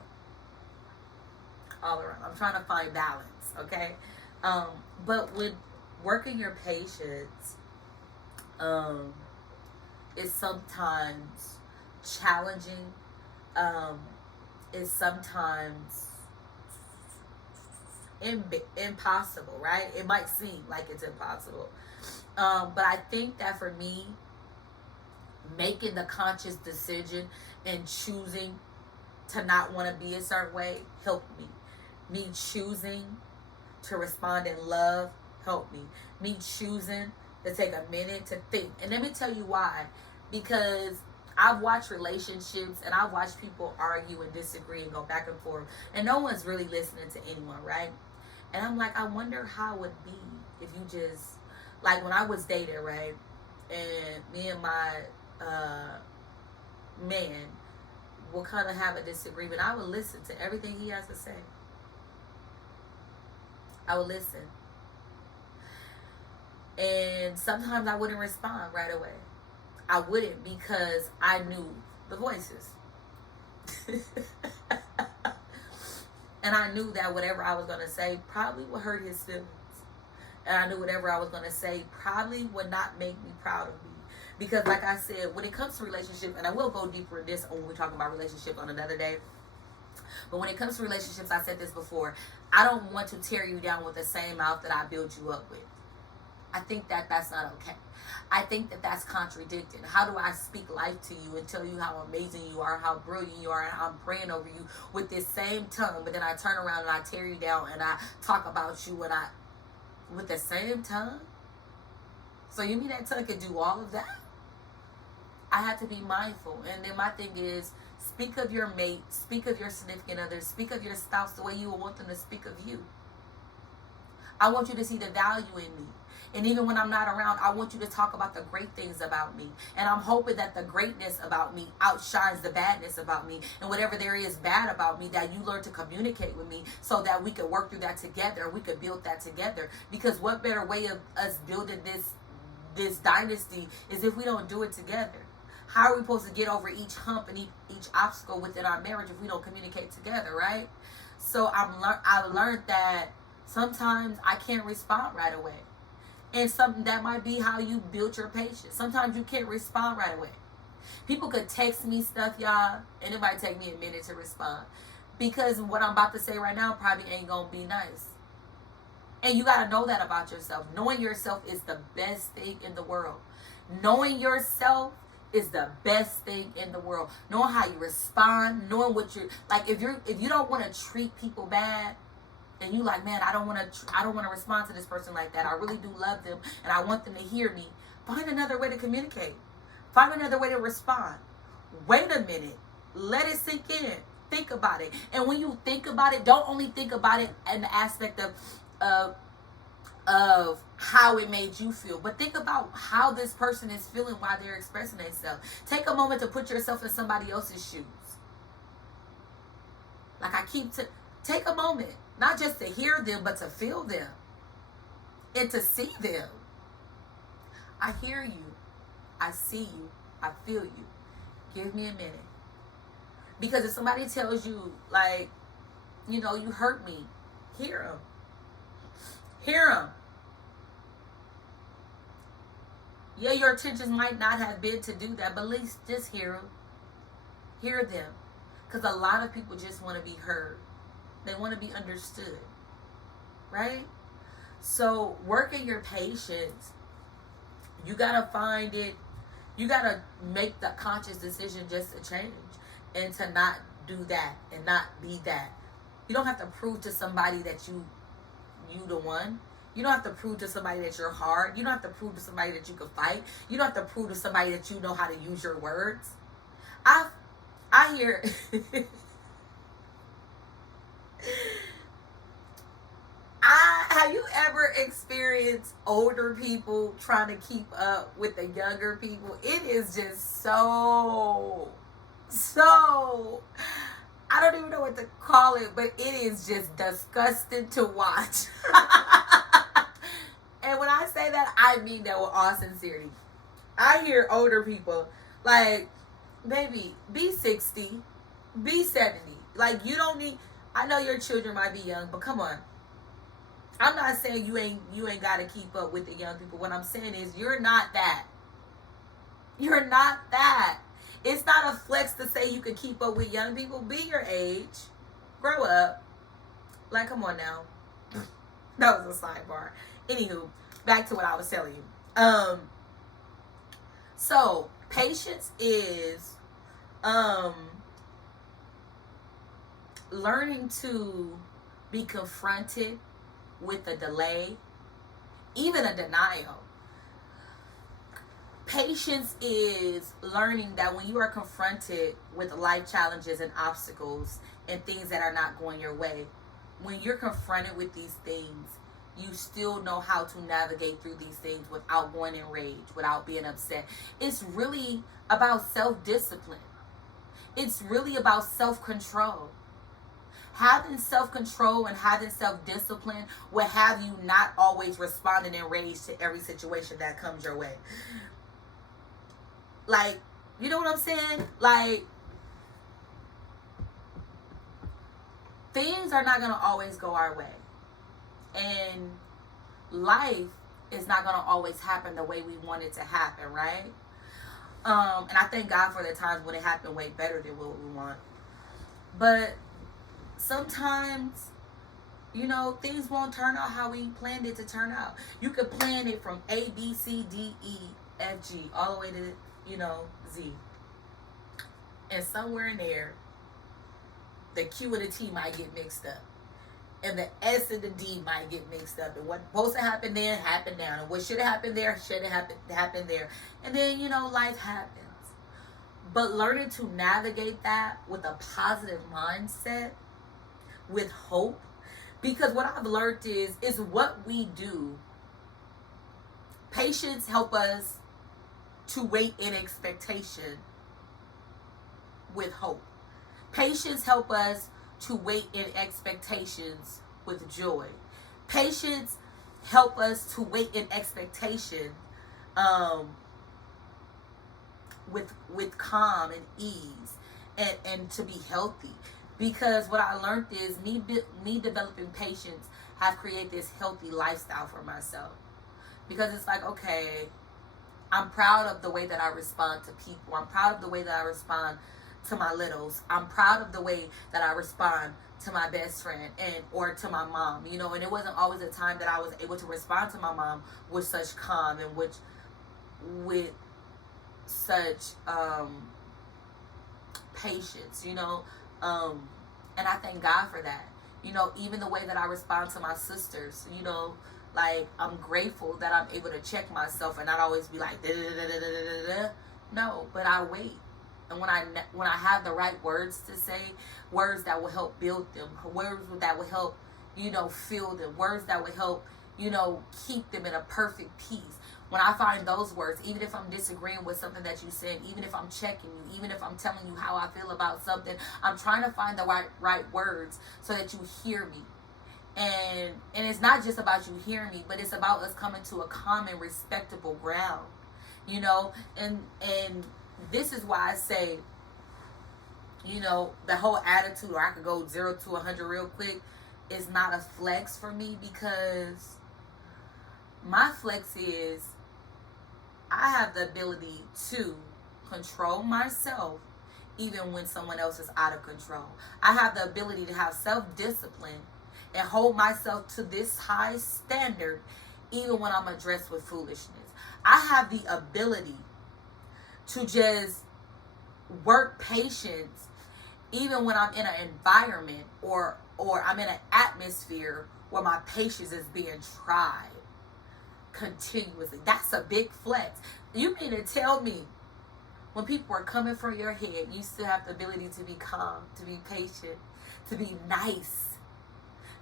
I'm trying to find balance, okay? But with working your patience, it's sometimes challenging. Is sometimes impossible, right? It might seem like it's impossible. But I think that for me, making the conscious decision and choosing to not want to be a certain way helped me. Me choosing to respond in love helped me. Me choosing to take a minute to think. And let me tell you why. Because I've watched relationships and I've watched people argue and disagree and go back and forth, and no one's really listening to anyone, right? And I'm like, I wonder how it would be if you just, like when I was dating, right? And me and my man will kind of have a disagreement. I would listen to everything he has to say. I would listen. And sometimes I wouldn't respond right away. I wouldn't, because I knew the voices. And I knew that whatever I was going to say probably would hurt his feelings. And I knew whatever I was going to say probably would not make me proud of me. Because like I said, when it comes to relationships, and I will go deeper in this when we're talking about relationships on another day. But when it comes to relationships, I said this before, I don't want to tear you down with the same mouth that I built you up with. I think that that's not okay. I think that that's contradicting. How do I speak life to you and tell you how amazing you are, how brilliant you are, and I'm praying over you with this same tongue, but then I turn around and I tear you down and I talk about you with the same tongue? So you mean that tongue can do all of that? I have to be mindful. And then my thing is, speak of your mate, speak of your significant other, speak of your spouse the way you would want them to speak of you. I want you to see the value in me. And even when I'm not around, I want you to talk about the great things about me. And I'm hoping that the greatness about me outshines the badness about me. And whatever there is bad about me, that you learn to communicate with me so that we could work through that together. We could build that together. Because what better way of us building this dynasty is if we don't do it together? How are we supposed to get over each hump and each obstacle within our marriage if we don't communicate together, right? So I learned that sometimes I can't respond right away. And something that might be how you build your patience. Sometimes you can't respond right away. People could text me stuff, y'all, and it might take me a minute to respond. Because what I'm about to say right now probably ain't going to be nice. And you got to know that about yourself. Knowing yourself is the best thing in the world. Knowing yourself is the best thing in the world. Knowing how you respond, knowing what you're, like if you don't want to treat people bad, and you like, man, I don't want to respond to this person like that. I really do love them, and I want them to hear me. Find another way to communicate. Find another way to respond. Wait a minute. Let it sink in. Think about it. And when you think about it, don't only think about it in the aspect of how it made you feel, but think about how this person is feeling while they're expressing themselves. Take a moment to put yourself in somebody else's shoes. Like take a moment. Not just to hear them, but to feel them. And to see them. I hear you. I see you. I feel you. Give me a minute. Because if somebody tells you, like, you hurt me, hear them. Hear them. Yeah, your intentions might not have been to do that, but at least just hear them. Hear them. Because a lot of people just want to be heard. They want to be understood. Right? So, working your patience, you got to find it. You got to make the conscious decision just to change and to not do that and not be that. You don't have to prove to somebody that you the one. You don't have to prove to somebody that you're hard. You don't have to prove to somebody that you can fight. You don't have to prove to somebody that you know how to use your words. I hear have you ever experienced older people trying to keep up with the younger people? It is just so I don't even know what to call it, but it is just disgusting to watch. And when I say that, I mean that with all sincerity. I hear older people like, baby, be 60, be 70. Like, you don't need, I know your children might be young, but come on. I'm not saying you ain't got to keep up with the young people. What I'm saying is you're not that. You're not that. It's not a flex to say you can keep up with young people. Be your age. Grow up. Like, come on now. That was a sidebar. Anywho, back to what I was telling you. So, patience is learning to be confronted with a delay, even a denial. Patience is learning that when you are confronted with life challenges and obstacles and things that are not going your way, when you're confronted with these things, you still know how to navigate through these things without going in rage, without being upset. It's really about self-discipline. It's really about self-control. Having self-control and having self-discipline will have you not always responding in rage to every situation that comes your way. Like, you know what I'm saying? Like, things are not going to always go our way. And life is not going to always happen the way we want it to happen, right? And I thank God for the times when it happened way better than what we want. But sometimes, you know, things won't turn out how we planned it to turn out. You could plan it from A, B, C, D, E, F, G, all the way to, you know, Z. And somewhere in there, the Q and the T might get mixed up. And the S and the D might get mixed up. And what's supposed to happen then happened down. And what should have happened there should have happened there. And then, you know, life happens. But learning to navigate that with a positive mindset, with hope. Because what I've learned is what we do. Patience help us to wait in expectation with hope. Patience help us to wait in expectations with joy. Patience help us to wait in expectation with calm and ease and to be healthy. Because what I learned is me developing patience have created this healthy lifestyle for myself. Because it's like, okay, I'm proud of the way that I respond to people. I'm proud of the way that I respond to my littles. I'm proud of the way that I respond to my best friend or to my mom, you know. And it wasn't always a time that I was able to respond to my mom with such calm and with such patience, you know. And I thank God for that. You know, even the way that I respond to my sisters, you know, like, I'm grateful that I'm able to check myself and not always be like, da, da, da, da, da, da, da. No, but I wait. And when I have the right words to say, words that will help build them, words that will help, you know, fill them, words that will help, you know, keep them in a perfect peace. When I find those words, even if I'm disagreeing with something that you said, even if I'm checking you, even if I'm telling you how I feel about something, I'm trying to find the right words so that you hear me. And it's not just about you hearing me, but it's about us coming to a common, respectable ground, you know. And this is why I say, you know, the whole attitude, or I could go 0 to 100 real quick, is not a flex for me, because My flex is I have the ability to control myself even when someone else is out of control. I have the ability to have self-discipline and hold myself to this high standard even when I'm addressed with foolishness. I have the ability to just work patience even when I'm in an environment or I'm in an atmosphere where my patience is being tried continuously. That's a big flex. You mean to tell me when people are coming for your head, you still have the ability to be calm, to be patient, to be nice.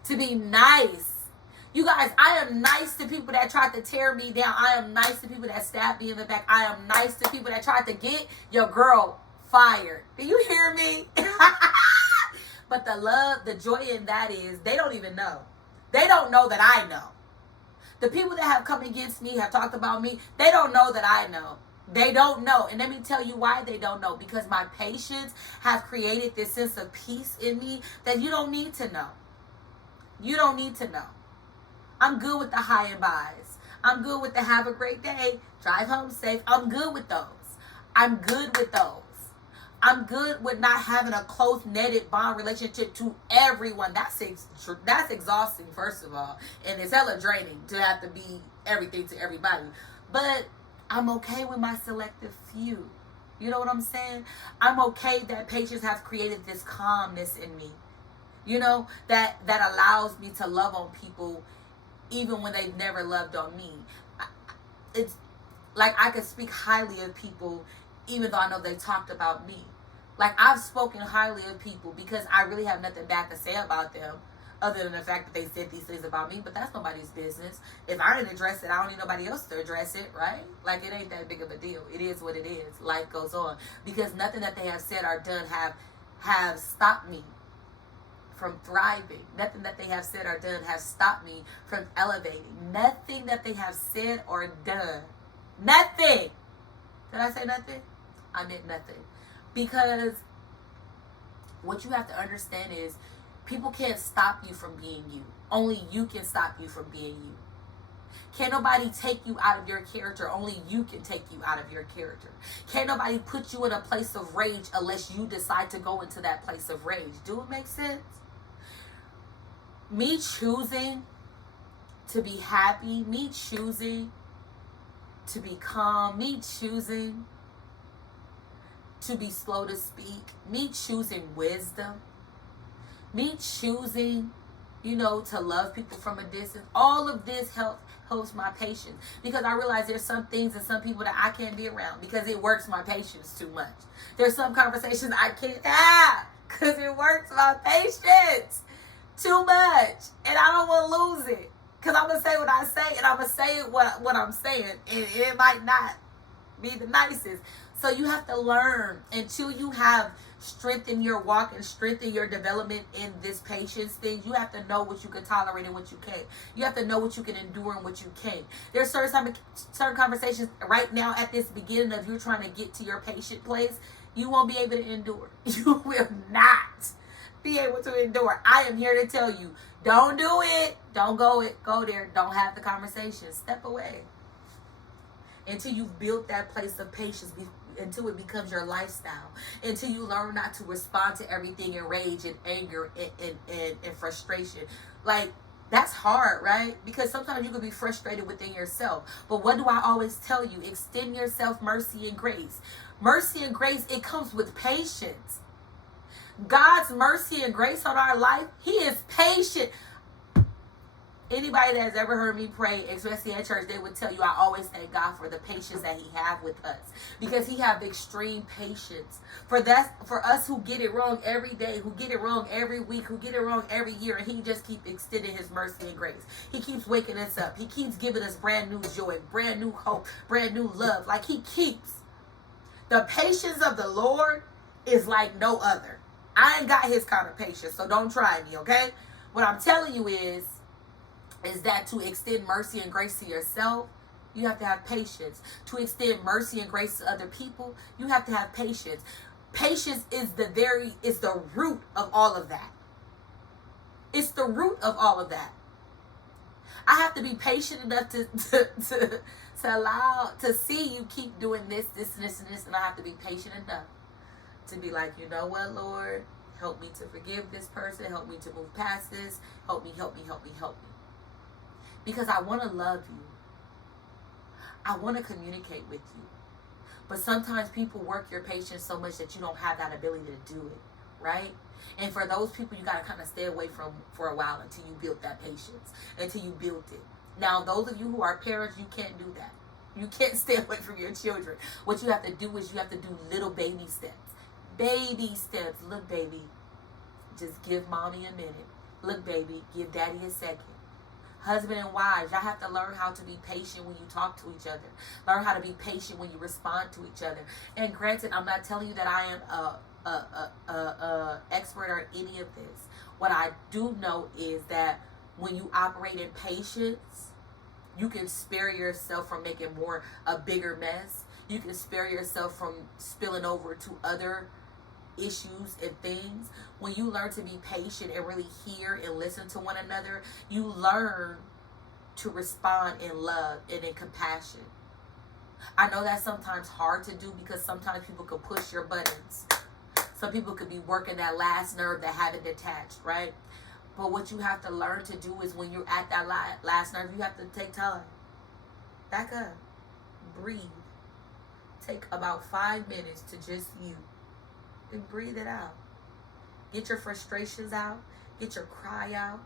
To be nice. You guys, I am nice to people that tried to tear me down. I am nice to people that stabbed me in the back. I am nice to people that tried to get your girl fired. Do you hear me? But the love, the joy in that is they don't even know. They don't know that I know. The people that have come against me, have talked about me, they don't know that I know. They don't know. And let me tell you why they don't know. Because my patience have created this sense of peace in me that you don't need to know. You don't need to know. I'm good with the high and buys. I'm good with the have a great day, drive home safe. I'm good with those. I'm good with those. I'm good with not having a close netted bond relationship to everyone. That's exhausting, first of all. And it's hella draining to have to be everything to everybody. But I'm okay with my selective few. You know what I'm saying? I'm okay that patience has created this calmness in me. You know, that allows me to love on people even when they've never loved on me. It's like I could speak highly of people even though I know they talked about me. Like, I've spoken highly of people because I really have nothing bad to say about them other than the fact that they said these things about me, but that's nobody's business. If I didn't address it, I don't need nobody else to address it, right? Like, it ain't that big of a deal. It is what it is. Life goes on. Because nothing that they have said or done have stopped me from thriving. Nothing that they have said or done has stopped me from elevating. Nothing that they have said or done. Nothing. Did I say nothing? I meant nothing. Because what you have to understand is people can't stop you from being you. Only you can stop you from being you. Can't nobody take you out of your character. Only you can take you out of your character. Can't nobody put you in a place of rage unless you decide to go into that place of rage. Do it make sense? Me choosing to be happy, me choosing to be calm, me choosing to be slow to speak, me choosing wisdom, me choosing, to love people from a distance. All of this helps my patience, because I realize there's some things and some people that I can't be around because it works my patience too much. There's some conversations I can't have because it works my patience too much, and I don't want to lose it, because I'm going to say what I say, and I'm going to say it what I'm saying, and it might not be the nicest. So you have to learn until you have strengthened your walk and strengthened your development in this patience thing. You have to know what you can tolerate and what you can't. You have to know what you can endure and what you can't. There's certain conversations right now at this beginning of you trying to get to your patient place, you won't be able to endure. You will not be able to endure. I am here to tell you, don't do it. Don't go there. Don't have the conversation. Step away until you've built that place of patience, until it becomes your lifestyle, until you learn not to respond to everything in rage and anger and frustration. Like, that's hard, right? Because sometimes you can be frustrated within yourself. But what do I always tell you? Extend yourself mercy and grace. Mercy and grace, it comes with patience. God's mercy and grace on our life, He is patient. Anybody that has ever heard me pray, especially at church, they would tell you I always thank God for the patience that He have with us, because He have extreme patience for us who get it wrong every day, who get it wrong every week, who get it wrong every year, and He just keeps extending His mercy and grace. He keeps waking us up. He keeps giving us brand new joy, brand new hope, brand new love. Like, He keeps. The patience of the Lord is like no other. I ain't got His kind of patience, so don't try me, okay? What I'm telling you is that to extend mercy and grace to yourself, you have to have patience. To extend mercy and grace to other people, you have to have patience. Patience is the root of all of that. It's the root of all of that. I have to be patient enough to allow, to see you keep doing this, and this. And I have to be patient enough to be like, you know what, Lord, help me to forgive this person. Help me to move past this. Help me. Because I want to love you. I want to communicate with you. But sometimes people work your patience so much that you don't have that ability to do it, right? And for those people, you got to kind of stay away from for a while until you build that patience, until you build it. Now, those of you who are parents, you can't do that. You can't stay away from your children. What you have to do is you have to do little baby steps. Baby steps. Look, baby, just give mommy a minute. Look, baby, give daddy a second. Husband and wives, y'all have to learn how to be patient when you talk to each other. Learn how to be patient when you respond to each other. And granted, I'm not telling you that I am a expert on any of this. What I do know is that when you operate in patience, you can spare yourself from making a bigger mess. You can spare yourself from spilling over to other issues and things. When you learn to be patient and really hear and listen to one another, you learn to respond in love and in compassion. I know that's sometimes hard to do because sometimes people can push your buttons. Some people could be working that last nerve that haven't detached, right? But what you have to learn to do is when you're at that last nerve, you have to take time. Back up. Breathe. Take about 5 minutes to just you. And breathe it out. Get your frustrations out. Get your cry out.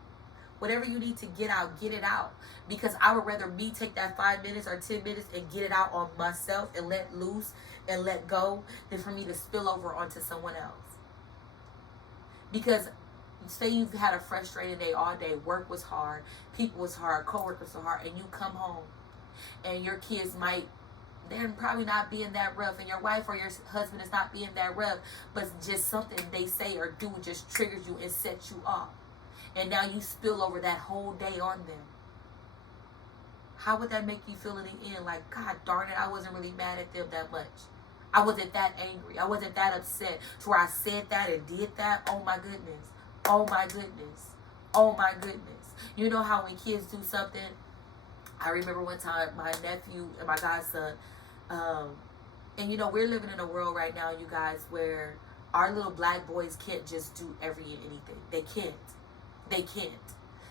Whatever you need to get out, get it out. Because I would rather me take that 5 minutes or 10 minutes and get it out on myself and let loose and let go than for me to spill over onto someone else. Because say you've had a frustrating day all day, work was hard, people was hard, coworkers were hard, and you come home and your kids they're probably not being that rough, and your wife or your husband is not being that rough, but just something they say or do just triggers you and sets you off. And now you spill over that whole day on them. How would that make you feel in the end? Like, God darn it, I wasn't really mad at them that much. I wasn't that angry. I wasn't that upset to where I said that and did that. Oh my goodness. Oh my goodness. Oh my goodness. You know how when kids do something, I remember one time my nephew and my godson, and you know, we're living in a world right now, you guys, where our little black boys can't just do anything. They can't.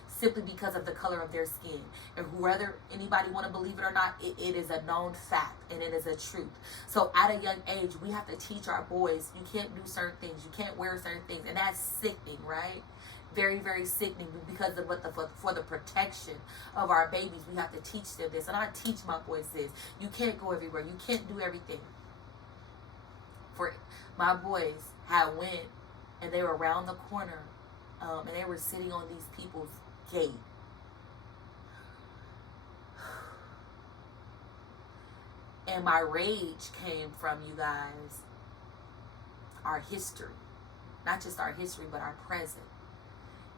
Simply because of the color of their skin. And whether anybody want to believe it or not, it is a known fact and it is a truth. So at a young age, we have to teach our boys, you can't do certain things, you can't wear certain things, and that's sickening, right? Very, very sickening, because of for the protection of our babies, we have to teach them this. And I teach my boys this. You can't go everywhere. You can't do everything. For my boys had went and they were around the corner, and they were sitting on these people's gate. And my rage came from, you guys, our history. Not just our history, but our present.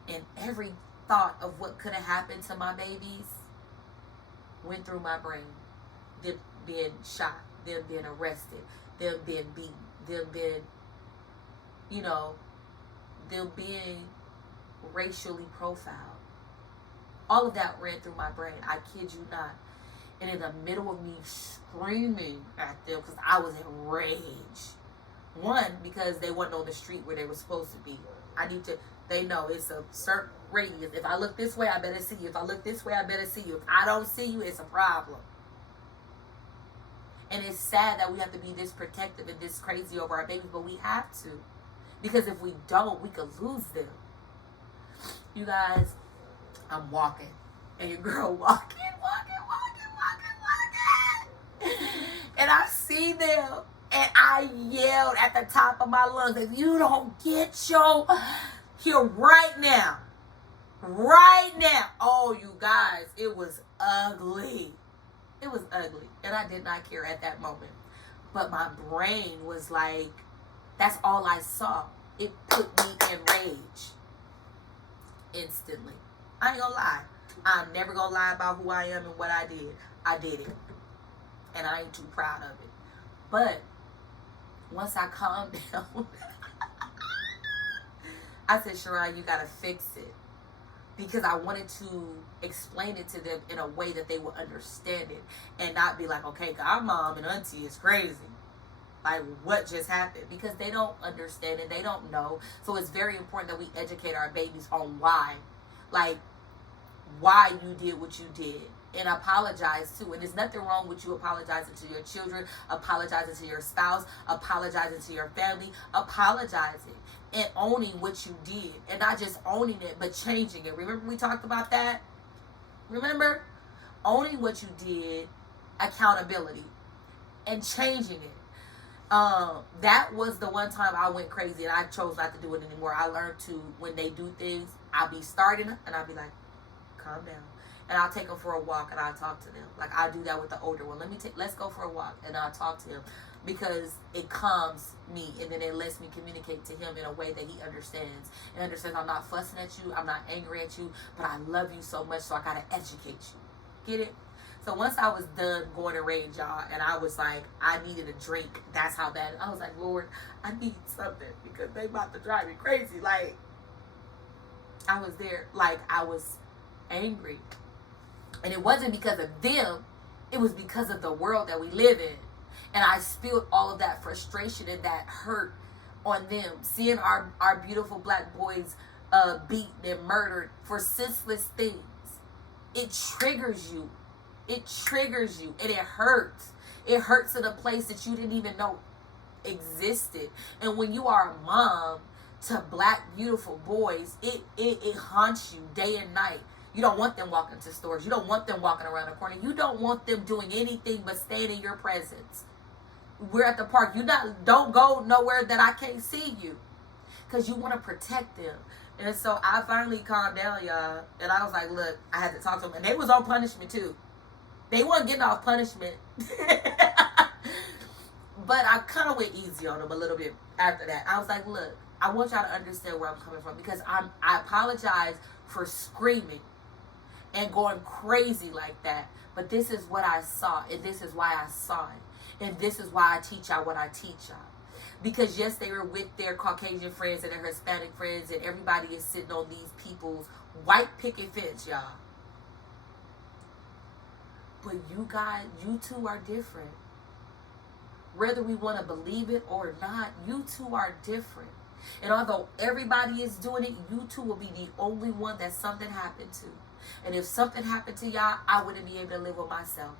And every thought of what could have happened to my babies went through my brain. Them being shot, them being arrested, them being beaten, them being, them being racially profiled. All of that ran through my brain. I kid you not. And in the middle of me screaming at them because I was in rage. One, because they weren't on the street where they were supposed to be. They know it's a certain radius. If I look this way, I better see you. If I look this way, I better see you. If I don't see you, it's a problem. And it's sad that we have to be this protective and this crazy over our babies, but we have to. Because if we don't, we could lose them. You guys, I'm walking. And your girl walking. And I see them. And I yelled at the top of my lungs, if you don't get here right now. Oh, you guys, it was ugly. It was ugly. And I did not care at that moment. But my brain was like, that's all I saw. It put me in rage. Instantly. I ain't gonna lie. I'm never gonna lie about who I am and what I did. I did it. And I ain't too proud of it. But once I calmed down, I said, Sharon, you gotta fix it. because I wanted to explain it to them in a way that they would understand it and not be like, okay, godmom and auntie is crazy. Like, what just happened? Because they don't understand and they don't know. So it's very important that we educate our babies on why. Like, why you did what you did. And apologize too. And there's nothing wrong with you apologizing to your children, apologizing to your spouse, apologizing to your family, apologizing and owning what you did. And not just owning it, but changing it. Remember we talked about that? Remember? Owning what you did, accountability, and changing it. That was the one time I went crazy and I chose not to do it anymore. I learned to, when they do things, I'll be starting and I'll be like, calm down. And I'll take them for a walk and I'll talk to them. Like I do that with the older one. Let's go for a walk and I'll talk to him because it calms me and then it lets me communicate to him in a way that he understands. And understands I'm not fussing at you, I'm not angry at you, but I love you so much so I gotta educate you. Get it? So once I was done going to rage, y'all, and I was like, I needed a drink. That's how bad. I was like, Lord, I need something because they about to drive me crazy. Like, I was there. Like, I was angry. And it wasn't because of them. It was because of the world that we live in. And I spilled all of that frustration and that hurt on them. Seeing our beautiful black boys beaten and murdered for senseless things. It triggers you. It triggers you and it hurts. It hurts in a place that you didn't even know existed. And when you are a mom to black beautiful boys, it haunts you day and night. You don't want them walking to stores. You don't want them walking around the corner. You don't want them doing anything but staying in your presence. We're at the park. Don't go nowhere that I can't see you. Because you want to protect them. And so I finally calmed down, y'all. And I was like, look, I had to talk to them. And they was on punishment too. They weren't getting off punishment. But I kind of went easy on them a little bit after that. I was like, look, I want y'all to understand where I'm coming from. Because I apologize for screaming and going crazy like that. But this is what I saw. And this is why I saw it. And this is why I teach y'all what I teach y'all. Because yes, they were with their Caucasian friends and their Hispanic friends. And everybody is sitting on these people's white picket fence, y'all. But you guys, you two are different. Whether we want to believe it or not, you two are different. And although everybody is doing it, you two will be the only one that something happened to. And if something happened to y'all, I wouldn't be able to live with myself.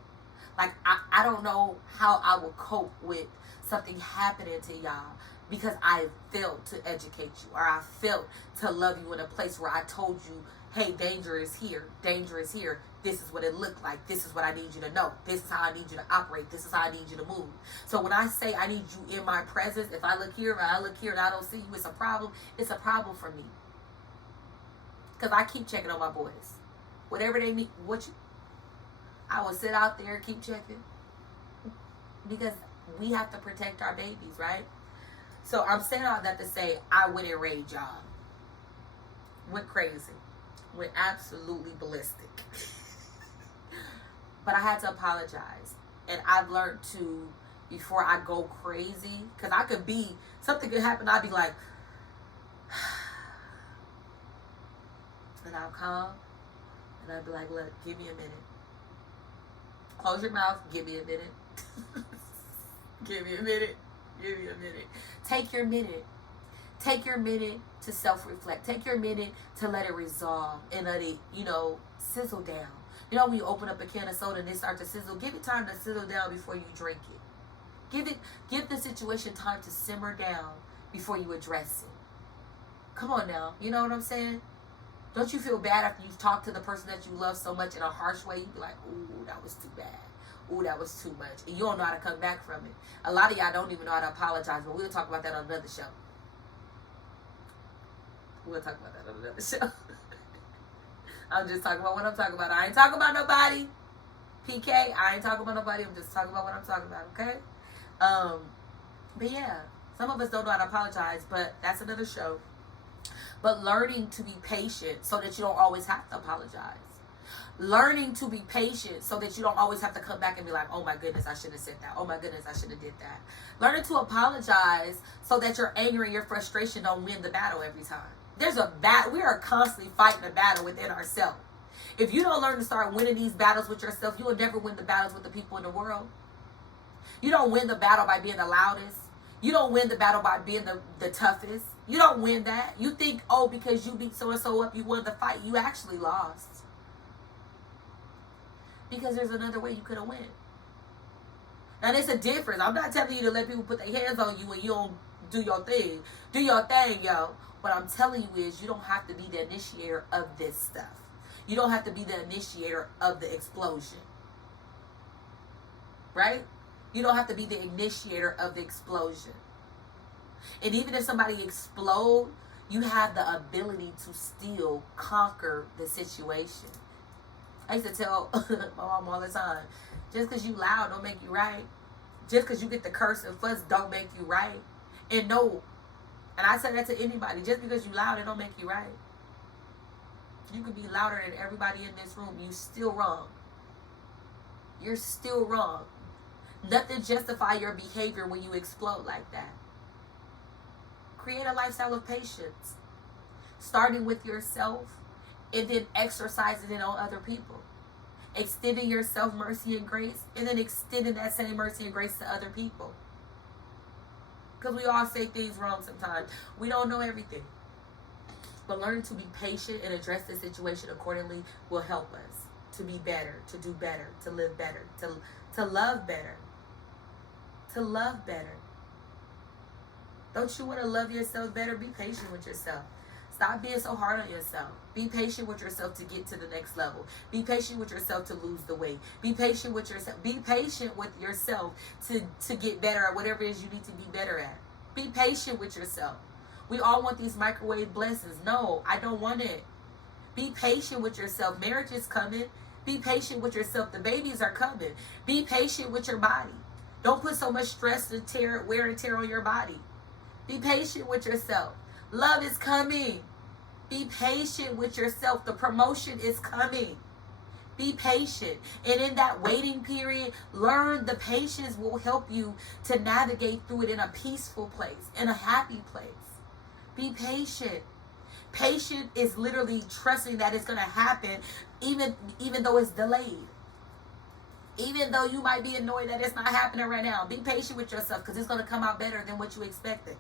Like, I don't know how I would cope with something happening to y'all because I failed to educate you or I failed to love you in a place where I told you, hey, danger is here. Danger is here. This is what it looked like. This is what I need you to know. This is how I need you to operate. This is how I need you to move. So when I say I need you in my presence, if I look here and I look here and I don't see you, it's a problem. It's a problem for me. Because I keep checking on my boys. Whatever they need, I will sit out there and keep checking. Because we have to protect our babies, right? So I'm saying all that to say I went enraged, y'all. Went crazy. Went absolutely ballistic. But I had to apologize. And I've learned to, before I go crazy, because I could be, something could happen, I'd be like, and I'll calm, and I'd be like, look, give me a minute. Close your mouth, give me a minute. Give me a minute. Give me a minute. Take your minute. Take your minute to self-reflect. Take your minute to let it resolve and let it, sizzle down. You know, when you open up a can of soda and it starts to sizzle, give it time to sizzle down before you drink it. Give the situation time to simmer down before you address it. Come on now. You know what I'm saying? Don't you feel bad after you've talked to the person that you love so much in a harsh way? You'd be like, ooh, that was too bad. Ooh, that was too much. And you don't know how to come back from it. A lot of y'all don't even know how to apologize, but we'll talk about that on another show. We'll talk about that on another show. I'm just talking about what I'm talking about. I ain't talking about nobody. PK, I ain't talking about nobody. I'm just talking about what I'm talking about, okay? But yeah, some of us don't know how to apologize, but that's another show. But learning to be patient so that you don't always have to apologize. Learning to be patient so that you don't always have to come back and be like, oh my goodness, I should have said that. Oh my goodness, I should have did that. Learning to apologize so that your anger and your frustration don't win the battle every time. We are constantly fighting a battle within ourselves. If you don't learn to start winning these battles with yourself, you will never win the battles with the people in the world. You don't win the battle by being the loudest. You don't win the battle by being the toughest. You don't win that. You think, oh, because you beat so-and-so up, you won the fight. You actually lost. Because there's another way you could have won. Now, there's a difference. I'm not telling you to let people put their hands on you when you don't do your thing. Do your thing, yo. What I'm telling you is you don't have to be the initiator of this stuff. You don't have to be the initiator of the explosion. Right? You don't have to be the initiator of the explosion. And even if somebody explodes, you have the ability to still conquer the situation. I used to tell my mom all the time, just because you loud don't make you right. Just because you get the curse and fuss don't make you right. And no, and I say that to anybody, just because you loud, it don't make you right. You could be louder than everybody in this room. You still wrong. You're still wrong. Nothing justify your behavior when you explode like that. Create a lifestyle of patience. Starting with yourself and then exercising it on other people. Extending yourself mercy and grace and then extending that same mercy and grace to other people. Because we all say things wrong sometimes. We don't know everything. But learning to be patient and address the situation accordingly will help us to be better, to do better, to live better, to love better. To love better. Don't you want to love yourself better? Be patient with yourself. Stop being so hard on yourself. Be patient with yourself to get to the next level. Be patient with yourself to lose the weight. Be patient with yourself. Be patient with yourself to get better at whatever it is you need to be better at. Be patient with yourself. We all want these microwave blessings. No, I don't want it. Be patient with yourself. Marriage is coming. Be patient with yourself. The babies are coming. Be patient with your body. Don't put so much stress and wear and tear on your body. Be patient with yourself. Love is coming. Be patient with yourself. The promotion is coming. Be patient. And in that waiting period, learn the patience will help you to navigate through it in a peaceful place, in a happy place. Be patient. Patient is literally trusting that it's going to happen even though it's delayed. Even though you might be annoyed that it's not happening right now. Be patient with yourself because it's going to come out better than what you expected.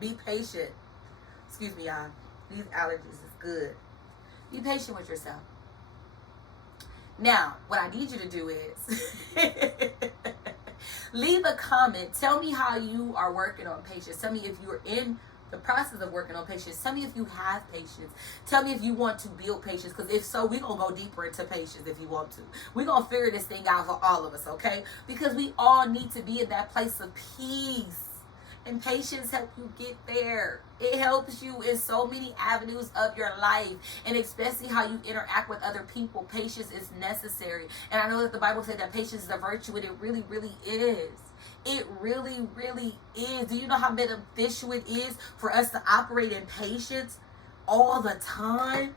Be patient. Excuse me, y'all. These allergies is good. Be patient with yourself. Now, what I need you to do is leave a comment. Tell me how you are working on patience. Tell me if you're in the process of working on patience. Tell me if you have patience. Tell me if you want to build patience. Because if so, we're going to go deeper into patience if you want to. We're going to figure this thing out for all of us, okay? Because we all need to be in that place of peace. And patience helps you get there. It helps you in so many avenues of your life. And especially how you interact with other people. Patience is necessary. And I know that the Bible said that patience is a virtue. And it really, really is. It really, really is. Do you know how beneficial it is for us to operate in patience all the time?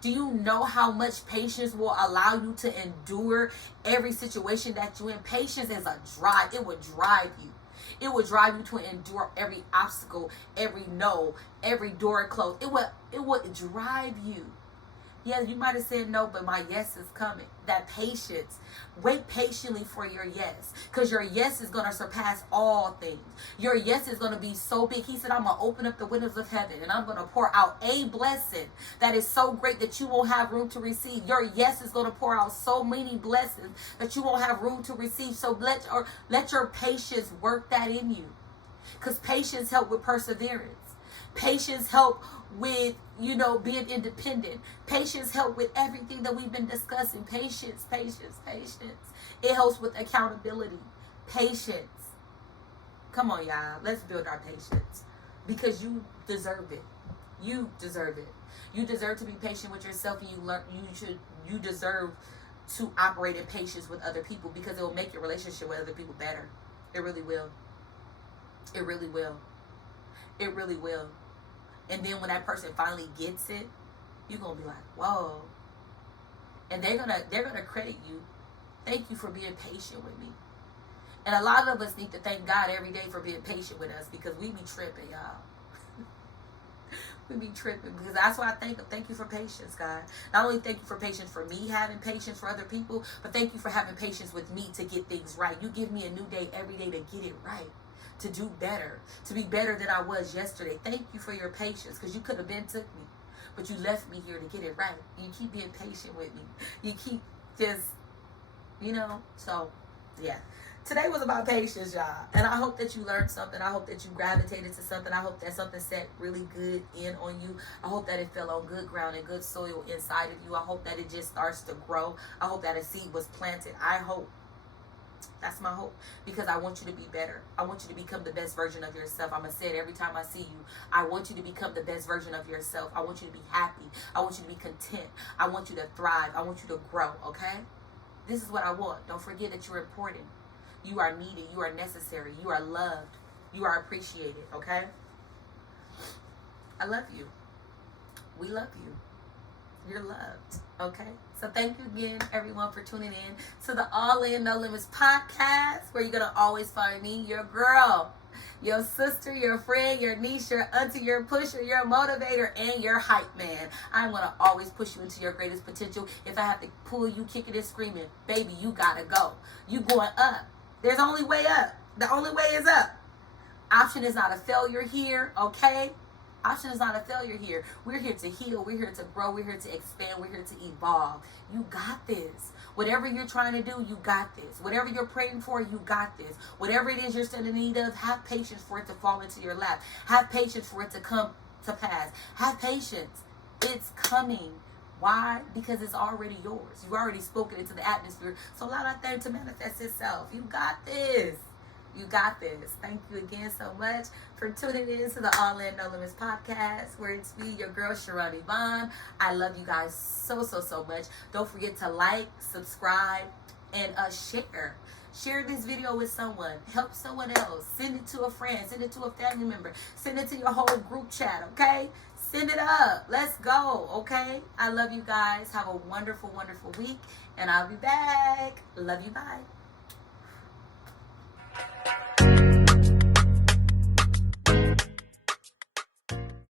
Do you know how much patience will allow you to endure every situation that you're in? Patience is a drive. It will drive you. It will drive you to endure every obstacle, every no, every door closed. It would drive you. Yeah, you might have said no, but my yes is coming. That patience. Wait patiently for your yes. Because your yes is going to surpass all things. Your yes is going to be so big. He said, I'm going to open up the windows of heaven and I'm going to pour out a blessing that is so great that you won't have room to receive. Your yes is going to pour out so many blessings that you won't have room to receive. So let your patience work that in you. Because patience helps with perseverance. Patience help with, being independent. Patience help with everything that we've been discussing. Patience. It helps with accountability. Patience. Come on, y'all. Let's build our patience. Because you deserve it. You deserve it. You deserve to be patient with yourself, and you deserve to operate in patience with other people because it will make your relationship with other people better. It really will. It really will. It really will. And then when that person finally gets it, you're gonna be like, whoa. And they're gonna credit you. Thank you for being patient with me. And a lot of us need to thank God every day for being patient with us because we be tripping, y'all. We be tripping, because that's why I thank you for patience, God. Not only thank you for patience for me having patience for other people, but thank you for having patience with me to get things right. You give me a new day every day to get it right, to do better, to be better than I was yesterday. Thank you for your patience, because you could have been took me, but you left me here to get it right. You keep being patient with me. You keep just, so yeah. Today was about patience, y'all. And I hope that you learned something. I hope that you gravitated to something. I hope that something set really good in on you. I hope that it fell on good ground and good soil inside of you. I hope that it just starts to grow. I hope that a seed was planted. I hope. That's my hope, because I want you to be better. I want you to become the best version of yourself. I'm going to say it every time I see you. I want you to become the best version of yourself. I want you to be happy. I want you to be content. I want you to thrive. I want you to grow, okay? This is what I want. Don't forget that you're important. You are needed. You are necessary. You are loved. You are appreciated, okay? I love you. We love you. You're loved, okay? So thank you again, everyone, for tuning in to the All In No Limits podcast, where you're going to always find me, your girl, your sister, your friend, your niece, your auntie, your pusher, your motivator, and your hype man. I'm going to always push you into your greatest potential. If I have to pull you kicking and screaming, baby, you got to go. You going up. There's only way up. The only way is up. Option is not a failure here, okay? Option is not a failure here. We're here to heal. We're here to grow. We're here to expand. We're here to evolve. You got this. Whatever you're trying to do, you got this. Whatever you're praying for, you got this. Whatever it is you're standing in need of, have patience for it to fall into your lap. Have patience for it to come to pass. Have patience. It's coming. Why? Because it's already yours. You've already spoken into the atmosphere. So allow that thing to manifest itself. You got this. You got this. Thank you again so much for tuning in to the All In No Limits podcast, where it's me, your girl, Sharon Yvonne. I love you guys so, so, so much. Don't forget to like, subscribe, and share. Share this video with someone. Help someone else. Send it to a friend. Send it to a family member. Send it to your whole group chat, okay? Send it up. Let's go, okay? I love you guys. Have a wonderful, wonderful week, and I'll be back. Love you. Bye.